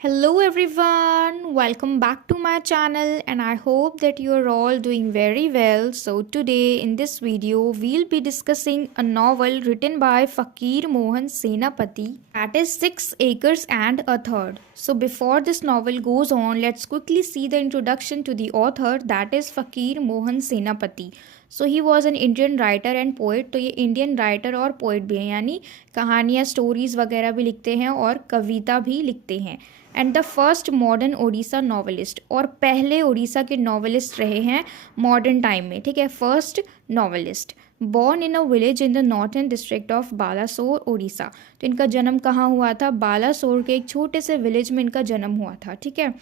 Hello everyone, welcome back to my channel and I hope that you are all doing very well. So today in this video we'll be discussing a novel written by Fakir Mohan Senapati, that is 6 Acres and a Third. So before this novel goes on, let's quickly see the introduction to the author, that is Fakir Mohan Senapati. So he was an Indian writer and poet. तो ये Indian writer और poet भी हैं, यानी कहानियाँ stories वगैरह भी लिखते हैं और कविता भी लिखते हैं। And the first modern Odisha novelist, और पहले ओडिशा के नॉवलिस्ट रहे हैं मॉडर्न टाइम में, ठीक है। First novelist, born in a village in the northern district of Balasore Odisha. तो इनका जन्म कहाँ हुआ था? बालासोर के एक छोटे से विलेज में इनका जन्म हुआ था, ठीक है।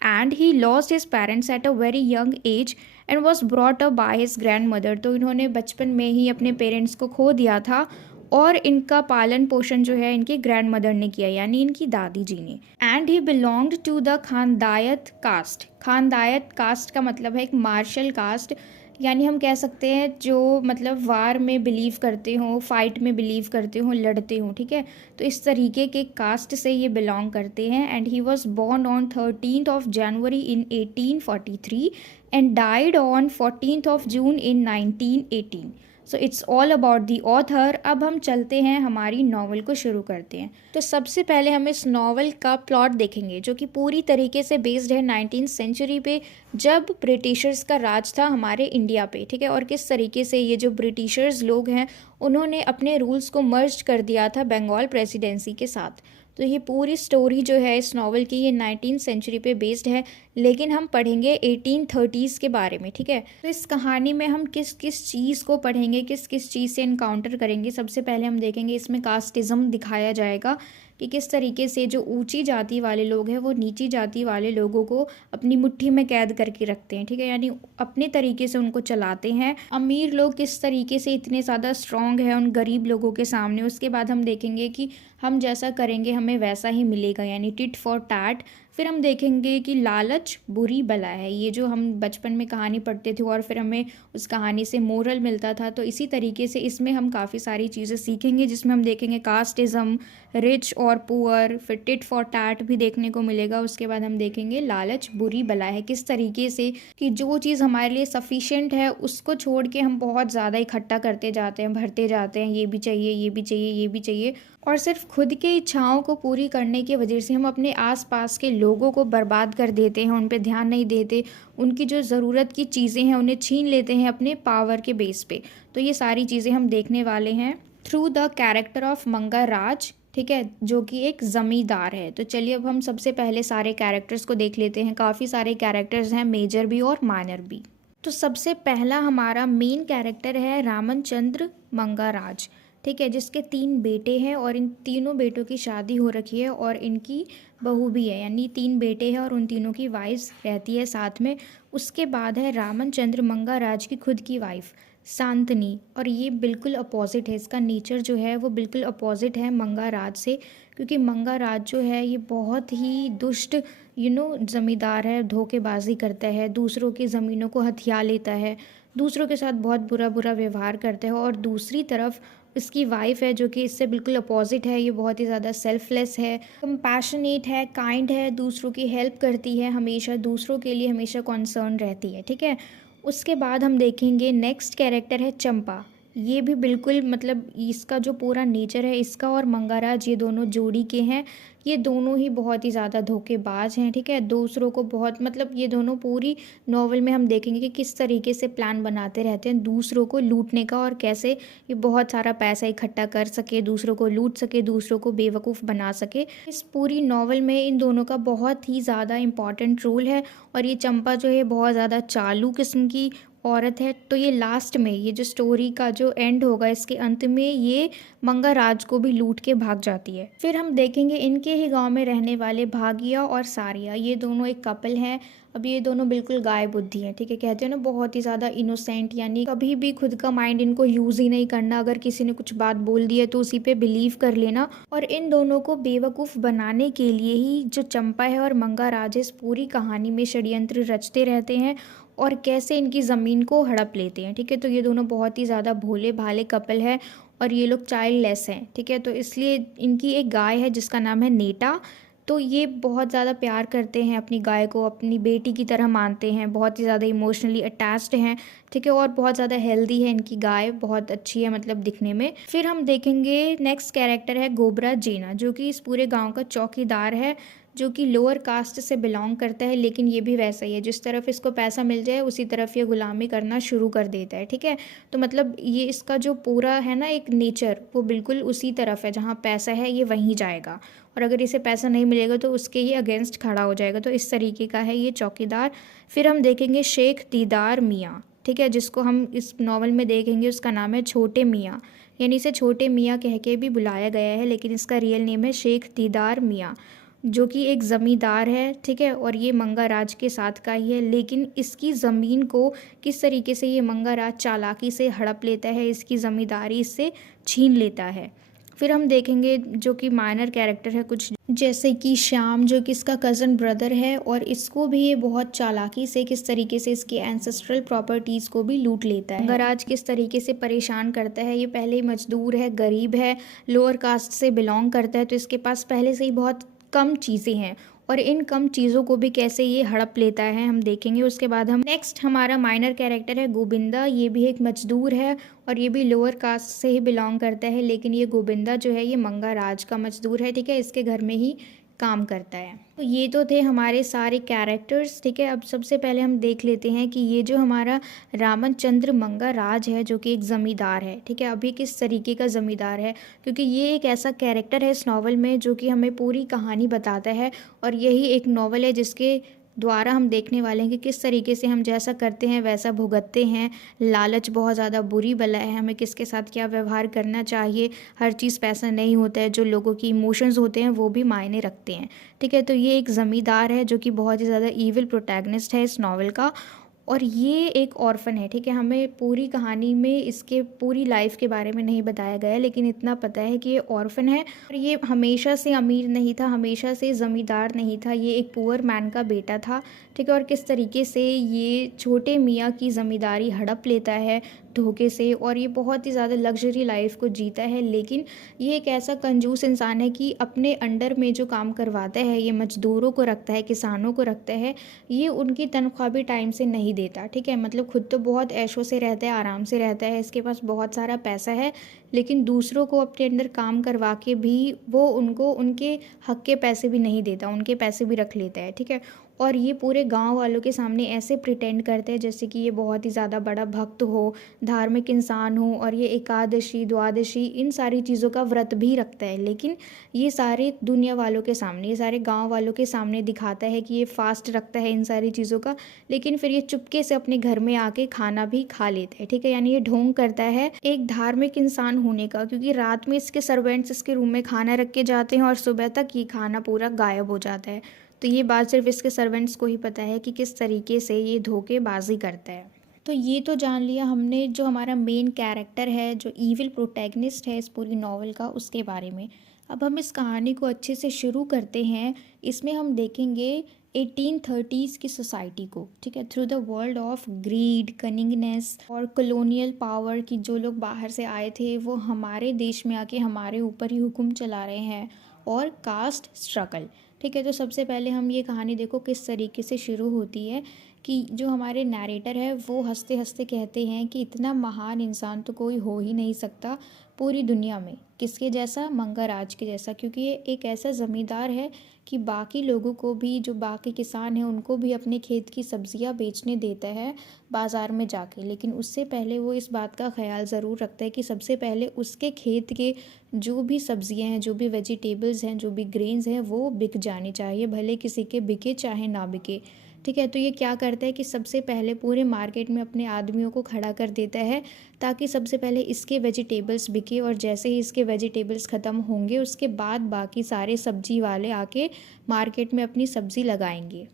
And he lost his parents at a very young age and was brought up by his grand mother. तो इन्होंने बचपन में ही अपने पेरेंट्स को खो दिया था और इनका पालन पोषण जो है इनकी ग्रैंड मदर ने किया, यानी इनकी दादी जी ने। And he belonged to the Khandayat caste. Khandayat caste का मतलब है एक मार्शल कास्ट, यानी हम कह सकते हैं जो मतलब वार में बिलीव करते हों, फाइट में बिलीव करते हों, लड़ते हों, ठीक है। तो इस तरीके के कास्ट से ये बिलोंग करते हैं। And he was born on 13th of January in 1843 and died on 14th of June in 1918। So it's all about the author. अब हम चलते हैं, हमारी नावल को शुरू करते हैं। तो सबसे पहले हम इस नावल का प्लॉट देखेंगे, जो कि पूरी तरीके से बेस्ड है 19th सेंचुरी पे, जब ब्रिटिशर्स का राज था हमारे इंडिया पे, ठीक है। और किस तरीके से ये जो ब्रिटिशर्स लोग हैं उन्होंने अपने रूल्स को मर्ज कर दिया था बंगाल प्रेसिडेंसी के साथ। तो ये पूरी स्टोरी जो है इस नावल की, ये 19th सेंचुरी पे बेस्ड है, लेकिन हम पढ़ेंगे 1830s के बारे में, ठीक है। तो इस कहानी में हम किस किस चीज़ को पढ़ेंगे, किस किस चीज़ से इनकाउंटर करेंगे। सबसे पहले हम देखेंगे इसमें कास्टिज़म दिखाया जाएगा कि किस तरीके से जो ऊंची जाति वाले लोग हैं वो नीची जाति वाले लोगों को अपनी मुट्ठी में कैद करके रखते हैं, ठीक है, यानी अपने तरीके से उनको चलाते हैं। अमीर लोग किस तरीके से इतने ज़्यादा स्ट्रांग है उन गरीब लोगों के सामने। उसके बाद हम देखेंगे कि हम जैसा करेंगे हमें वैसा ही मिलेगा, यानी टिट फॉर टैट। फिर हम देखेंगे कि लालच बुरी बला है, ये जो हम बचपन में कहानी पढ़ते थे और फिर हमें उस कहानी से मोरल मिलता था। तो इसी तरीके से इसमें हम काफ़ी सारी चीज़ें सीखेंगे, जिसमें हम देखेंगे कास्टिज़म, रिच और पुअर, फिर टिट फॉर टैट भी देखने को मिलेगा। उसके बाद हम देखेंगे लालच बुरी बला है, किस तरीके से कि जो चीज़ हमारे लिए सफिशेंट है उसको छोड़ के हम बहुत ज़्यादा इकट्ठा करते जाते हैं, भरते जाते हैं, ये भी चाहिए, ये भी चाहिए, ये भी चाहिए, और सिर्फ खुद के इच्छाओं को पूरी करने की वजह से हम अपने आसपास के लोगों को बर्बाद कर देते हैं, उन पे ध्यान नहीं देते, उनकी जो ज़रूरत की चीज़ें हैं उन्हें छीन लेते हैं अपने पावर के बेस पे। तो ये सारी चीज़ें हम देखने वाले हैं थ्रू द कैरेक्टर ऑफ मंगा राज, ठीक है, जो कि एक ज़मींदार है। तो चलिए अब हम सबसे पहले सारे कैरेक्टर्स को देख लेते हैं। काफ़ी सारे कैरेक्टर्स हैं, मेजर भी और माइनर भी। तो सबसे पहला हमारा मेन कैरेक्टर है रामचंद्र मंगाराज, ठीक है, जिसके 3 बेटे हैं और इन तीनों बेटों की शादी हो रखी है और इनकी बहू भी है, यानी 3 बेटे हैं और उन तीनों की वाइफ रहती है साथ में। उसके बाद है रामचंद्र मंगाराज की खुद की वाइफ शांतनी, और ये बिल्कुल अपोजिट है, इसका नेचर जो है वो बिल्कुल अपोजिट है मंगाराज से, क्योंकि मंगाराज जो है ये बहुत ही दुष्ट ज़मींदार है, धोखेबाजी करता है, दूसरों की ज़मीनों को हथिया लेता है, दूसरों के साथ बहुत बुरा बुरा व्यवहार करता है। और दूसरी तरफ इसकी वाइफ है जो कि इससे बिल्कुल अपोजिट है, ये बहुत ही ज़्यादा सेल्फलेस है, कंपैशनेट है, काइंड है, दूसरों की हेल्प करती है, हमेशा दूसरों के लिए हमेशा कॉन्सर्न रहती है, ठीक है। उसके बाद हम देखेंगे नेक्स्ट कैरेक्टर है चंपा। ये भी बिल्कुल मतलब इसका जो पूरा नेचर है, इसका और मंगाराज ये दोनों जोड़ी के हैं, ये दोनों ही बहुत ही ज़्यादा धोखेबाज हैं, ठीक है। दूसरों को बहुत मतलब ये दोनों पूरी नॉवल में हम देखेंगे कि किस तरीके से प्लान बनाते रहते हैं दूसरों को लूटने का, और कैसे ये बहुत सारा पैसा इकट्ठा कर सके, दूसरों को लूट सके, दूसरों को बेवकूफ़ बना सके। इस पूरी नॉवल में इन दोनों का बहुत ही ज़्यादा इम्पॉर्टेंट रोल है। और ये चंपा जो है बहुत ज़्यादा चालू किस्म की औरत है। तो ये लास्ट में ये जो स्टोरी का जो एंड होगा, इसके अंत में ये मंगाराज को भी लूट के भाग जाती है। फिर हम देखेंगे इनके ही गांव में रहने वाले भागिया और सारिया, ये दोनों एक कपल हैं। अब ये दोनों बिल्कुल गाय बुद्धि हैं, ठीक है, कहते हैं ना बहुत ही ज़्यादा इनोसेंट, यानी कभी भी खुद का माइंड इनको यूज़ ही नहीं करना, अगर किसी ने कुछ बात बोल दी है तो उसी पे बिलीव कर लेना। और इन दोनों को बेवकूफ़ बनाने के लिए ही जो चंपा है और मंगाराज इस पूरी कहानी में षड्यंत्र रचते रहते हैं और कैसे इनकी ज़मीन को हड़प लेते हैं, ठीक है। तो ये दोनों बहुत ही ज़्यादा भोले भाले कपल है और ये लोग चाइल्डलेस हैं, ठीक है। तो इसलिए इनकी एक गाय है जिसका नाम है नेटा, तो ये बहुत ज़्यादा प्यार करते हैं अपनी गाय को, अपनी बेटी की तरह मानते हैं, बहुत ही ज़्यादा इमोशनली अटैच्ड हैं, ठीक है। और बहुत ज़्यादा हेल्दी है इनकी गाय, बहुत अच्छी है मतलब दिखने में। फिर हम देखेंगे नेक्स्ट कैरेक्टर है गोबरा जीना, जो कि इस पूरे गांव का चौकीदार है, जो कि लोअर कास्ट से बिलोंग करता है। लेकिन ये भी वैसा ही है, जिस तरफ इसको पैसा मिल जाए उसी तरफ ये गुलामी करना शुरू कर देता है, ठीक है। तो मतलब ये इसका जो पूरा है ना एक नेचर, वो बिल्कुल उसी तरफ है, जहाँ पैसा है ये वहीं जाएगा, और अगर इसे पैसा नहीं मिलेगा तो उसके ये अगेंस्ट खड़ा हो जाएगा। तो इस तरीके का है ये चौकीदार। फिर हम देखेंगे शेख दीदार मियाँ, ठीक है, जिसको हम इस नॉवल में देखेंगे उसका नाम है छोटे मियाँ, यानी इसे छोटे मियाँ कह के भी बुलाया गया है, लेकिन इसका रियल नेम है शेख दीदार मियाँ, जो कि एक ज़मींदार है, ठीक है। और ये मंगा राज के साथ का ही है, लेकिन इसकी ज़मीन को किस तरीके से ये मंगा राज चालाकी से हड़प लेता है, इसकी ज़मींदारी इससे छीन लेता है। फिर हम देखेंगे जो कि माइनर कैरेक्टर है कुछ, जैसे कि श्याम, जो कि इसका कज़न ब्रदर है, और इसको भी ये बहुत चालाकी से किस तरीके से इसकी एंसेस्ट्रल प्रॉपर्टीज़ को भी लूट लेता है। गराज किस तरीके से परेशान करता है, ये पहले ही मजदूर है, गरीब है, लोअर कास्ट से बिलोंग करता है, तो इसके पास पहले से ही बहुत कम चीज़ें हैं, और इन कम चीज़ों को भी कैसे ये हड़प लेता है हम देखेंगे। उसके बाद हम नेक्स्ट हमारा माइनर कैरेक्टर है गोविंदा, ये भी एक मजदूर है, और ये भी लोअर कास्ट से ही बिलोंग करता है, लेकिन ये गोविंदा जो है ये मंगा राज का मजदूर है, ठीक है, इसके घर में ही काम करता है। तो ये तो थे हमारे सारे कैरेक्टर्स, ठीक है। अब सबसे पहले हम देख लेते हैं कि ये जो हमारा रामचंद्र मंगा राज है, जो कि एक ज़मींदार है, ठीक है, अभी किस तरीके का ज़मींदार है, क्योंकि ये एक ऐसा कैरेक्टर है इस नावल में जो कि हमें पूरी कहानी बताता है, और यही एक नावल है जिसके द्वारा हम देखने वाले हैं कि किस तरीके से हम जैसा करते हैं वैसा भुगतते हैं। लालच बहुत ज़्यादा बुरी बला है, हमें किसके साथ क्या व्यवहार करना चाहिए, हर चीज़ पैसा नहीं होता है, जो लोगों की इमोशंस होते हैं वो भी मायने रखते हैं, ठीक है। तो ये एक ज़मींदार है जो कि बहुत ही ज़्यादा ईविल प्रोटैगनिस्ट है इस नावल का, और ये एक ऑर्फन है, ठीक है। हमें पूरी कहानी में इसके पूरी लाइफ के बारे में नहीं बताया गया है, लेकिन इतना पता है कि ये ऑर्फन है, और ये हमेशा से अमीर नहीं था, हमेशा से ज़मींदार नहीं था, ये एक पुअर मैन का बेटा था, ठीक है। और किस तरीके से ये छोटे मियाँ की ज़मींदारी हड़प लेता है धोखे से, और ये बहुत ही ज़्यादा लग्जरी लाइफ को जीता है। लेकिन ये एक ऐसा कंजूस इंसान है कि अपने अंडर में जो काम करवाता है, ये मजदूरों को रखता है, किसानों को रखता है, ये उनकी तनख्वाह भी टाइम से नहीं देता, ठीक है। मतलब खुद तो बहुत ऐशों से रहता है, आराम से रहता है, इसके पास बहुत सारा पैसा है, लेकिन दूसरों को अपने अंडर काम करवा के भी वो उनको उनके हक के पैसे भी नहीं देता, उनके पैसे भी रख लेता है, ठीक है। और ये पूरे गांव वालों के सामने ऐसे प्रिटेंड करते हैं जैसे कि ये बहुत ही ज़्यादा बड़ा भक्त हो, धार्मिक इंसान हो, और ये एकादशी द्वादशी इन सारी चीज़ों का व्रत भी रखता है। लेकिन ये सारे दुनिया वालों के सामने, ये सारे गांव वालों के सामने दिखाता है कि ये फास्ट रखता है इन सारी चीज़ों का, लेकिन फिर ये चुपके से अपने घर में आके खाना भी खा लेता है, ठीक है। यानी ये ढोंग करता है एक धार्मिक इंसान होने का, क्योंकि रात में इसके सर्वेंट्स इसके रूम में खाना रख के जाते हैं और सुबह तक ये खाना पूरा गायब हो जाता है। तो ये बात सिर्फ इसके सर्वेंट्स को ही पता है कि किस तरीके से ये धोखेबाजी करता है। तो ये तो जान लिया हमने जो हमारा मेन कैरेक्टर है, जो ईविल प्रोटैगनिस्ट है इस पूरी नॉवल का, उसके बारे में। अब हम इस कहानी को अच्छे से शुरू करते हैं। इसमें हम देखेंगे 1830s की सोसाइटी को, ठीक है, through the world of greed, cunningness और कॉलोनियल पावर, की जो लोग बाहर से आए थे वो हमारे देश में आके हमारे ऊपर ही हुक्म चला रहे हैं, और कास्ट स्ट्रगल, ठीक है। तो सबसे पहले हम ये कहानी देखो किस तरीके से शुरू होती है, कि जो हमारे नैरेटर है वो हंसते हंसते कहते हैं कि इतना महान इंसान तो कोई हो ही नहीं सकता पूरी दुनिया में, किसके जैसा, मंगा राज के जैसा, क्योंकि ये एक ऐसा ज़मींदार है कि बाकी लोगों को भी, जो बाकी किसान हैं उनको भी अपने खेत की सब्जियां बेचने देता है बाज़ार में जाके। लेकिन उससे पहले वो इस बात का ख्याल ज़रूर रखता है कि सबसे पहले उसके खेत के जो भी सब्जियां हैं, जो भी वेजिटेबल्स हैं, जो भी ग्रेन्स हैं, वो बिक जानी चाहिए, भले किसी के बिके चाहे ना बिके, ठीक है। तो ये क्या करता है कि सबसे पहले पूरे मार्केट में अपने आदमियों को खड़ा कर देता है, ताकि सबसे पहले इसके वेजिटेबल्स बिके, और जैसे ही इसके वेजिटेबल्स ख़त्म होंगे उसके बाद बाकी सारे सब्जी वाले आके मार्केट में अपनी सब्ज़ी लगाएंगे।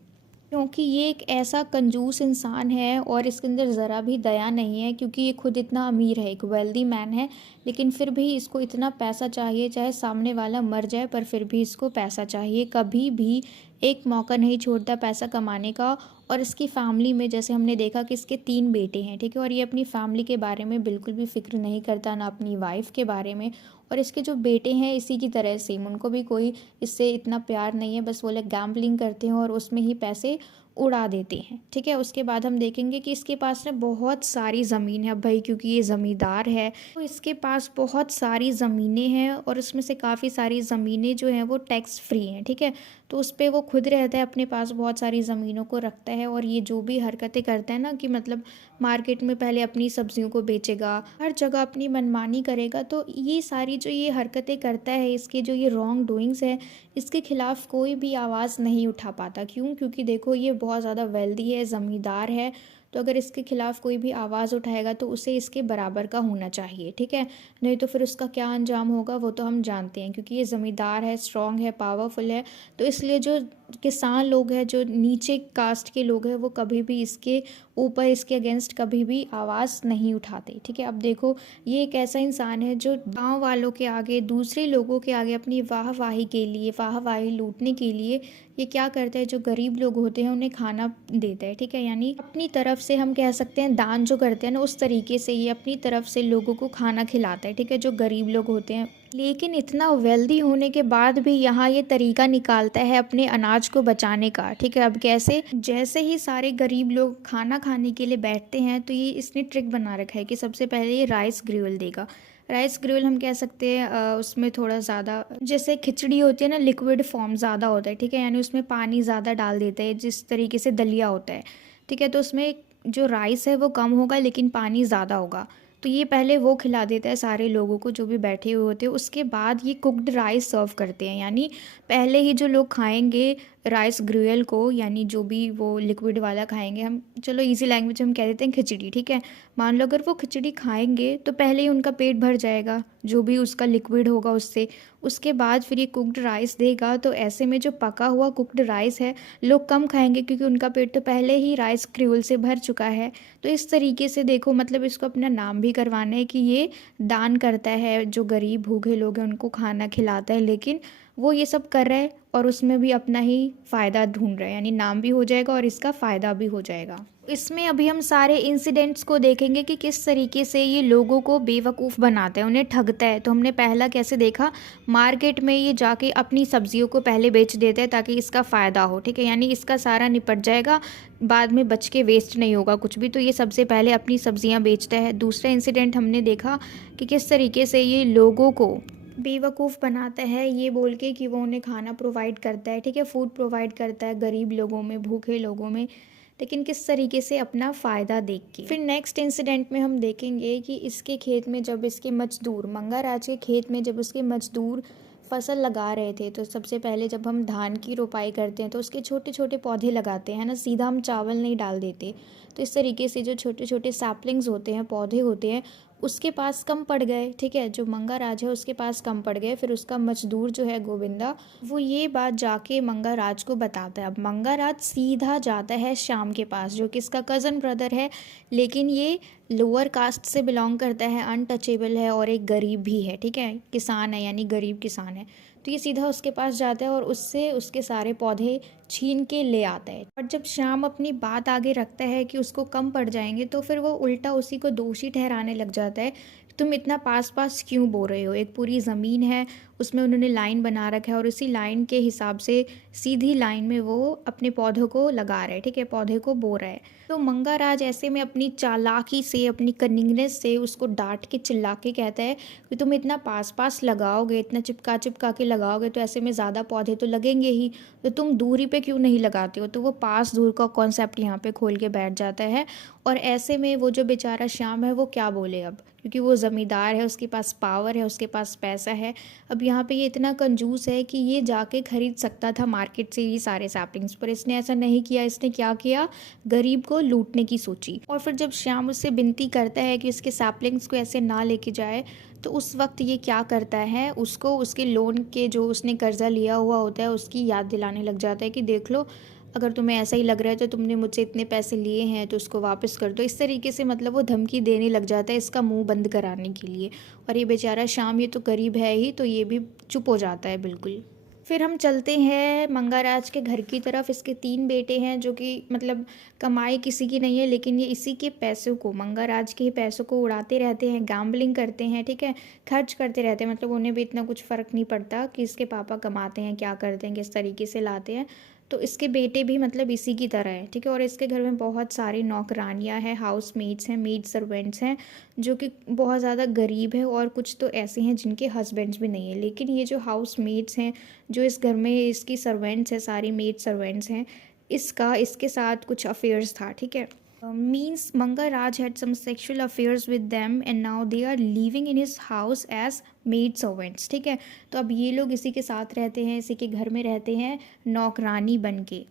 क्योंकि ये एक ऐसा कंजूस इंसान है और इसके अंदर ज़रा भी दया नहीं है, क्योंकि ये खुद इतना अमीर है, एक वेल्दी मैन है, लेकिन फिर भी इसको इतना पैसा चाहिए, चाहे सामने वाला मर जाए पर फिर भी इसको पैसा चाहिए। कभी भी एक मौका नहीं छोड़ता पैसा कमाने का। और इसकी फैमिली में जैसे हमने देखा कि इसके 3 बेटे हैं, ठीक है, और ये अपनी फैमिली के बारे में बिल्कुल भी फिक्र नहीं करता, ना अपनी वाइफ के बारे में। और इसके जो बेटे हैं इसी की तरह सेम, उनको भी कोई इससे इतना प्यार नहीं है, बस वो लोग गैम्बलिंग करते हैं और उसमें ही पैसे उड़ा देते हैं, ठीक है। उसके बाद हम देखेंगे कि इसके पास ना बहुत सारी ज़मीन है। अब भाई क्योंकि ये ज़मींदार है तो इसके पास बहुत सारी ज़मीनें हैं, और उसमें से काफ़ी सारी ज़मीनें जो हैं वो टैक्स फ्री हैं, ठीक है। तो उस पर वो खुद रहता है, अपने पास बहुत सारी ज़मीनों को रखता है। और ये जो भी हरकतें करता है ना कि मतलब मार्केट में पहले अपनी सब्जियों को बेचेगा, हर जगह अपनी मनमानी करेगा, तो ये सारी जो ये हरकतें करता है, इसके जो ये रॉन्ग डूइंग्स है, इसके खिलाफ कोई भी आवाज़ नहीं उठा पाता। क्यों? क्योंकि देखो ये बहुत ज़्यादा वेल्दी है, ज़मींदार है, तो अगर इसके खिलाफ कोई भी आवाज़ उठाएगा तो उसे इसके बराबर का होना चाहिए, ठीक है। नहीं तो फिर उसका क्या अंजाम होगा वो तो हम जानते हैं, क्योंकि ये ज़मींदार है, स्ट्रांग है, पावरफुल है। तो इसलिए जो किसान लोग हैं, जो नीचे कास्ट के लोग हैं, वो कभी भी इसके ऊपर, इसके अगेंस्ट कभी भी आवाज़ नहीं उठाते, ठीक है। अब देखो ये एक ऐसा इंसान है जो गांव वालों के आगे, दूसरे लोगों के आगे अपनी वाहवाही के लिए, वाहवाही लूटने के लिए ये क्या करता है, जो गरीब लोग होते हैं उन्हें खाना देता है, ठीक है। यानी अपनी तरफ से हम कह सकते हैं दान जो करते हैं ना, उस तरीके से ये अपनी तरफ से लोगों को खाना खिलाता है, ठीक है, जो गरीब लोग होते हैं। लेकिन इतना वेल्दी होने के बाद भी यहाँ ये तरीका निकालता है अपने अनाज को बचाने का, ठीक है। अब कैसे? जैसे ही सारे गरीब लोग खाना खाने के लिए बैठते हैं तो ये इसने ट्रिक बना रखा है कि सबसे पहले ये राइस ग्रेवल देगा। राइस ग्रेवल हम कह सकते हैं उसमें थोड़ा ज़्यादा, जैसे खिचड़ी होती है ना, लिक्विड फॉर्म ज़्यादा होता है, ठीक है, यानी उसमें पानी ज़्यादा डाल देते हैं, जिस तरीके से दलिया होता है, ठीक है। तो उसमें जो राइस है वो कम होगा लेकिन पानी ज़्यादा होगा। तो ये पहले वो खिला देता है सारे लोगों को जो भी बैठे हुए होते हैं। उसके बाद ये कुक्ड राइस सर्व करते हैं, यानी पहले ही जो लोग खाएंगे राइस ग्रियल को, यानी जो भी वो लिक्विड वाला खाएंगे, हम चलो इजी लैंग्वेज हम कह देते हैं खिचड़ी, ठीक है। मान लो अगर वो खिचड़ी खाएंगे तो पहले ही उनका पेट भर जाएगा जो भी उसका लिक्विड होगा उससे। उसके बाद फिर ये कुक्ड राइस देगा, तो ऐसे में जो पका हुआ कुक्ड राइस है लोग कम खाएंगे क्योंकि उनका पेट तो पहले ही राइस ग्रियल से भर चुका है। तो इस तरीके से देखो, मतलब इसको अपना नाम भी करवाना है कि ये दान करता है, जो गरीब भूखे लोग हैं उनको खाना खिलाता है, लेकिन वो ये सब कर रहा है और उसमें भी अपना ही फ़ायदा ढूंढ रहा है, यानी नाम भी हो जाएगा और इसका फ़ायदा भी हो जाएगा। इसमें अभी हम सारे इंसिडेंट्स को देखेंगे कि किस तरीके से ये लोगों को बेवकूफ़ बनाता है, उन्हें ठगता है। तो हमने पहला कैसे देखा, मार्केट में ये जाके अपनी सब्जियों को पहले बेच देता है ताकि इसका फ़ायदा हो, ठीक है, यानी इसका सारा निपट जाएगा, बाद में बच के वेस्ट नहीं होगा कुछ भी। तो ये सबसे पहले अपनी सब्जियां बेचता है। दूसरा इंसिडेंट हमने देखा कि किस तरीके से ये लोगों को बेवकूफ़ बनाता है ये बोल के कि वो उन्हें खाना प्रोवाइड करता है, ठीक है, फूड प्रोवाइड करता है गरीब लोगों में, भूखे लोगों में, लेकिन किस तरीके से अपना फ़ायदा देख के। फिर नेक्स्ट इंसिडेंट में हम देखेंगे कि इसके खेत में जब इसके मजदूर, मंगाराज के खेत में जब उसके मजदूर फसल लगा रहे थे, तो सबसे पहले जब हम धान की रोपाई करते हैं तो उसके छोटे छोटे पौधे लगाते हैं ना, सीधा हम चावल नहीं डाल देते। तो इस तरीके से जो छोटे छोटे सैपलिंग्स होते हैं, पौधे होते हैं, उसके पास कम पड़ गए, ठीक है, जो मंगाराज है उसके पास कम पड़ गए। फिर उसका मजदूर जो है गोविंदा, वो ये बात जाके मंगाराज को बताता है। अब मंगाराज सीधा जाता है श्याम के पास, जो कि इसका कज़न ब्रदर है, लेकिन ये लोअर कास्ट से बिलोंग करता है, अनटचेबल है और एक गरीब भी है, ठीक है, किसान है, यानी गरीब किसान है। तो ये सीधा उसके पास जाता है और उससे उसके सारे पौधे छीन के ले आता है। और जब श्याम अपनी बात आगे रखता है कि उसको कम पड़ जाएंगे, तो फिर वो उल्टा उसी को दोषी ठहराने लग जाता है। तुम इतना पास पास क्यों बो रहे हो, एक पूरी ज़मीन है, उसमें उन्होंने लाइन बना रखा है और उसी लाइन के हिसाब से सीधी लाइन में वो अपने पौधों को लगा रहा है, ठीक है, पौधे को बो रहा है। तो मंगाराज ऐसे में अपनी चालाकी से, अपनी कनिंगनेस से उसको डांट के चिल्ला के कहता है कि तुम इतना पास पास लगाओगे, इतना चिपका चिपका के लगाओगे तो ऐसे में ज़्यादा पौधे तो लगेंगे ही, तो तुम दूरी पे क्यों नहीं लगाते हो। तो वो पास दूर का कॉन्सेप्ट यहाँ पे खोल के बैठ जाता है। और ऐसे में वो जो बेचारा श्याम है वो क्या बोले अब, क्योंकि वो ज़मींदार है, उसके पास पावर है, उसके पास पैसा है। अब यहाँ पे ये इतना कंजूस है कि ये जाके खरीद सकता था मार्केट से ये सारे सैपलिंग्स, पर इसने ऐसा नहीं किया। इसने क्या किया, गरीब को लूटने की सोची। और फिर जब श्याम उससे विनती करता है कि इसके सैपलिंग्स को ऐसे ना लेके जाए, तो उस वक्त ये क्या करता है, उसको उसके लोन के जो उसने कर्जा लिया हुआ होता है उसकी याद दिलाने लग जाता है कि देख लो, अगर तुम्हें ऐसा ही लग रहा है तो तुमने मुझसे इतने पैसे लिए हैं तो उसको वापस कर दो। इस तरीके से मतलब वो धमकी देने लग जाता है इसका मुंह बंद कराने के लिए। और ये बेचारा श्याम, ये तो गरीब है ही, तो ये भी चुप हो जाता है बिल्कुल। फिर हम चलते हैं मंगाराज के घर की तरफ। इसके 3 बेटे हैं जो कि मतलब कमाई किसी की नहीं है, लेकिन ये इसी के पैसों को, मंगाराज के ही पैसों को उड़ाते रहते हैं, गैम्बलिंग करते हैं, ठीक है, खर्च करते रहते हैं। मतलब उन्हें भी इतना कुछ फ़र्क नहीं पड़ता कि इसके पापा कमाते हैं, क्या करते हैं, किस तरीके से लाते हैं। तो इसके बेटे भी मतलब इसी की तरह है, ठीक है। और इसके घर में बहुत सारी नौकरानियाँ हैं, हाउस मेड्स हैं, मेड सर्वेंट्स हैं, जो कि बहुत ज़्यादा गरीब है, और कुछ तो ऐसे हैं जिनके हस्बैंड्स भी नहीं है। लेकिन ये जो हाउस मेड्स हैं, जो इस घर में इसकी सर्वेंट्स हैं, सारी मेड सर्वेंट्स हैं, इसका इसके साथ कुछ अफेयर्स था, ठीक है। Means Manga Raj had some sexual affairs with them and now they are living in his house as maid servants, ठीक है। तो अब ये लोग इसी के साथ रहते हैं, इसी के घर में रहते हैं नौकरानी बन के।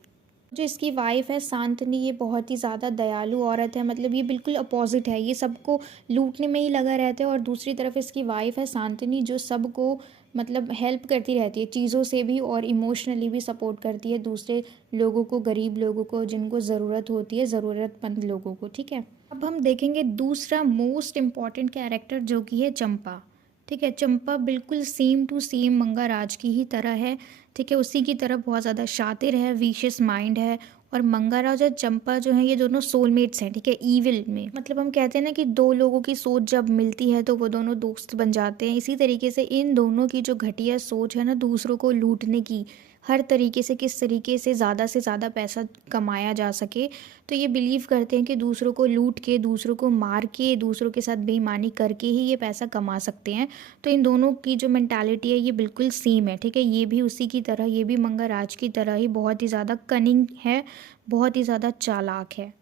जो इसकी वाइफ है शांतनी, ये बहुत ही ज़्यादा दयालु औरत है। मतलब ये बिल्कुल अपोजिट है, ये सबको लूटने में ही लगा रहता है। और दूसरी तरफ इसकी वाइफ है शांतनी, जो सबको मतलब हेल्प करती रहती है, चीज़ों से भी और इमोशनली भी सपोर्ट करती है दूसरे लोगों को, गरीब लोगों को, जिनको ज़रूरत होती है, ज़रूरतमंद लोगों को, ठीक है। अब हम देखेंगे दूसरा मोस्ट इम्पॉर्टेंट कैरेक्टर, जो कि है चंपा, ठीक है। चंपा बिल्कुल सेम टू सेम मंगाराज की ही तरह है, ठीक है। उसी की तरह बहुत ज़्यादा शातिर है, विशियस माइंड है। और मंगाराज और चंपा जो है, ये दोनों सोलमेट्स हैं, ठीक है, ईविल में। मतलब हम कहते हैं ना कि दो लोगों की सोच जब मिलती है तो वो दोनों दोस्त बन जाते हैं। इसी तरीके से इन दोनों की जो घटिया सोच है ना, दूसरों को लूटने की, हर तरीके से किस तरीके से ज़्यादा पैसा कमाया जा सके, तो ये बिलीव करते हैं कि दूसरों को लूट के, दूसरों को मार के, दूसरों के साथ बेईमानी करके ही ये पैसा कमा सकते हैं। तो इन दोनों की जो मेंटालिटी है ये बिल्कुल सेम है, ठीक है। ये भी उसी की तरह, ये भी मंगाराज की तरह ही बहुत ही ज़्यादा कनिंग है, बहुत ही ज़्यादा चालाक है।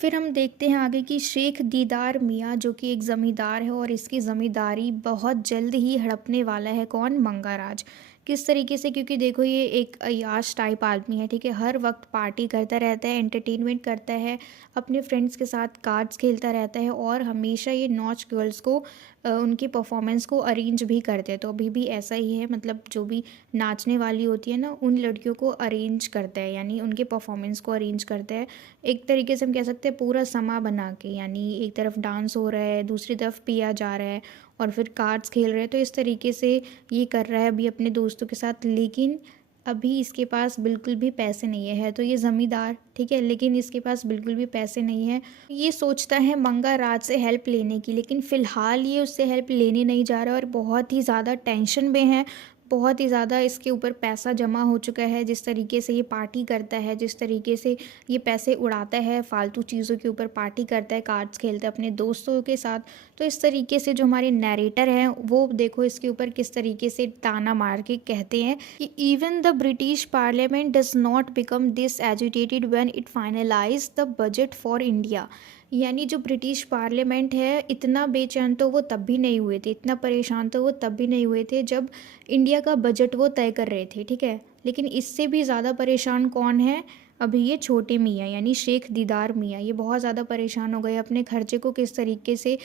फिर हम देखते हैं आगे कि शेख दीदार मियाँ, जो कि एक ज़मींदार है, और इसकी ज़मींदारी बहुत जल्द ही हड़पने वाला है। कौन? मंगाराज। किस तरीके से? क्योंकि देखो ये एक अय्याश टाइप आदमी है, ठीक है। हर वक्त पार्टी करता रहता है, एंटरटेनमेंट करता है, अपने फ्रेंड्स के साथ कार्ड्स खेलता रहता है, और हमेशा ये नॉच गर्ल्स को उनकी परफॉर्मेंस को अरेंज भी करते हैं। तो अभी भी ऐसा ही है, मतलब जो भी नाचने वाली होती है ना, उन लड़कियों को अरेंज करता है, यानी उनके परफॉर्मेंस को अरेंज करता है। एक तरीके से हम कह सकते हैं पूरा समा बना के, यानी एक तरफ डांस हो रहा है, दूसरी तरफ पिया जा रहा है, और फिर कार्ड्स खेल रहे हैं। तो इस तरीके से ये कर रहा है अभी अपने दोस्तों के साथ। लेकिन अभी इसके पास बिल्कुल भी पैसे नहीं है तो ये ज़मींदार, ठीक है, लेकिन इसके पास बिल्कुल भी पैसे नहीं है। ये सोचता है मंगा राज से हेल्प लेने की, लेकिन फ़िलहाल ये उससे हेल्प लेने नहीं जा रहा, और बहुत ही ज़्यादा टेंशन में है। बहुत ही ज़्यादा इसके ऊपर पैसा जमा हो चुका है। जिस तरीके से ये पार्टी करता है, जिस तरीके से ये पैसे उड़ाता है, फालतू चीज़ों के ऊपर पार्टी करता है, कार्ड्स खेलता है अपने दोस्तों के साथ। तो इस तरीके से जो हमारे नैरेटर हैं वो देखो इसके ऊपर किस तरीके से ताना मार के कहते हैं कि even the British parliament does not become this agitated when it finalize the budget for India. यानी जो ब्रिटिश पार्लियामेंट है, इतना बेचैन तो वो तब भी नहीं हुए थे, इतना परेशान तो वो तब भी नहीं हुए थे जब इंडिया का बजट वो तय कर रहे थे, ठीक है। लेकिन इससे भी ज़्यादा परेशान कौन है? अभी ये छोटे मियाँ, यानी शेख दीदार मियाँ, ये बहुत ज़्यादा परेशान हो गए। अपने खर्चे को किस तरीके से,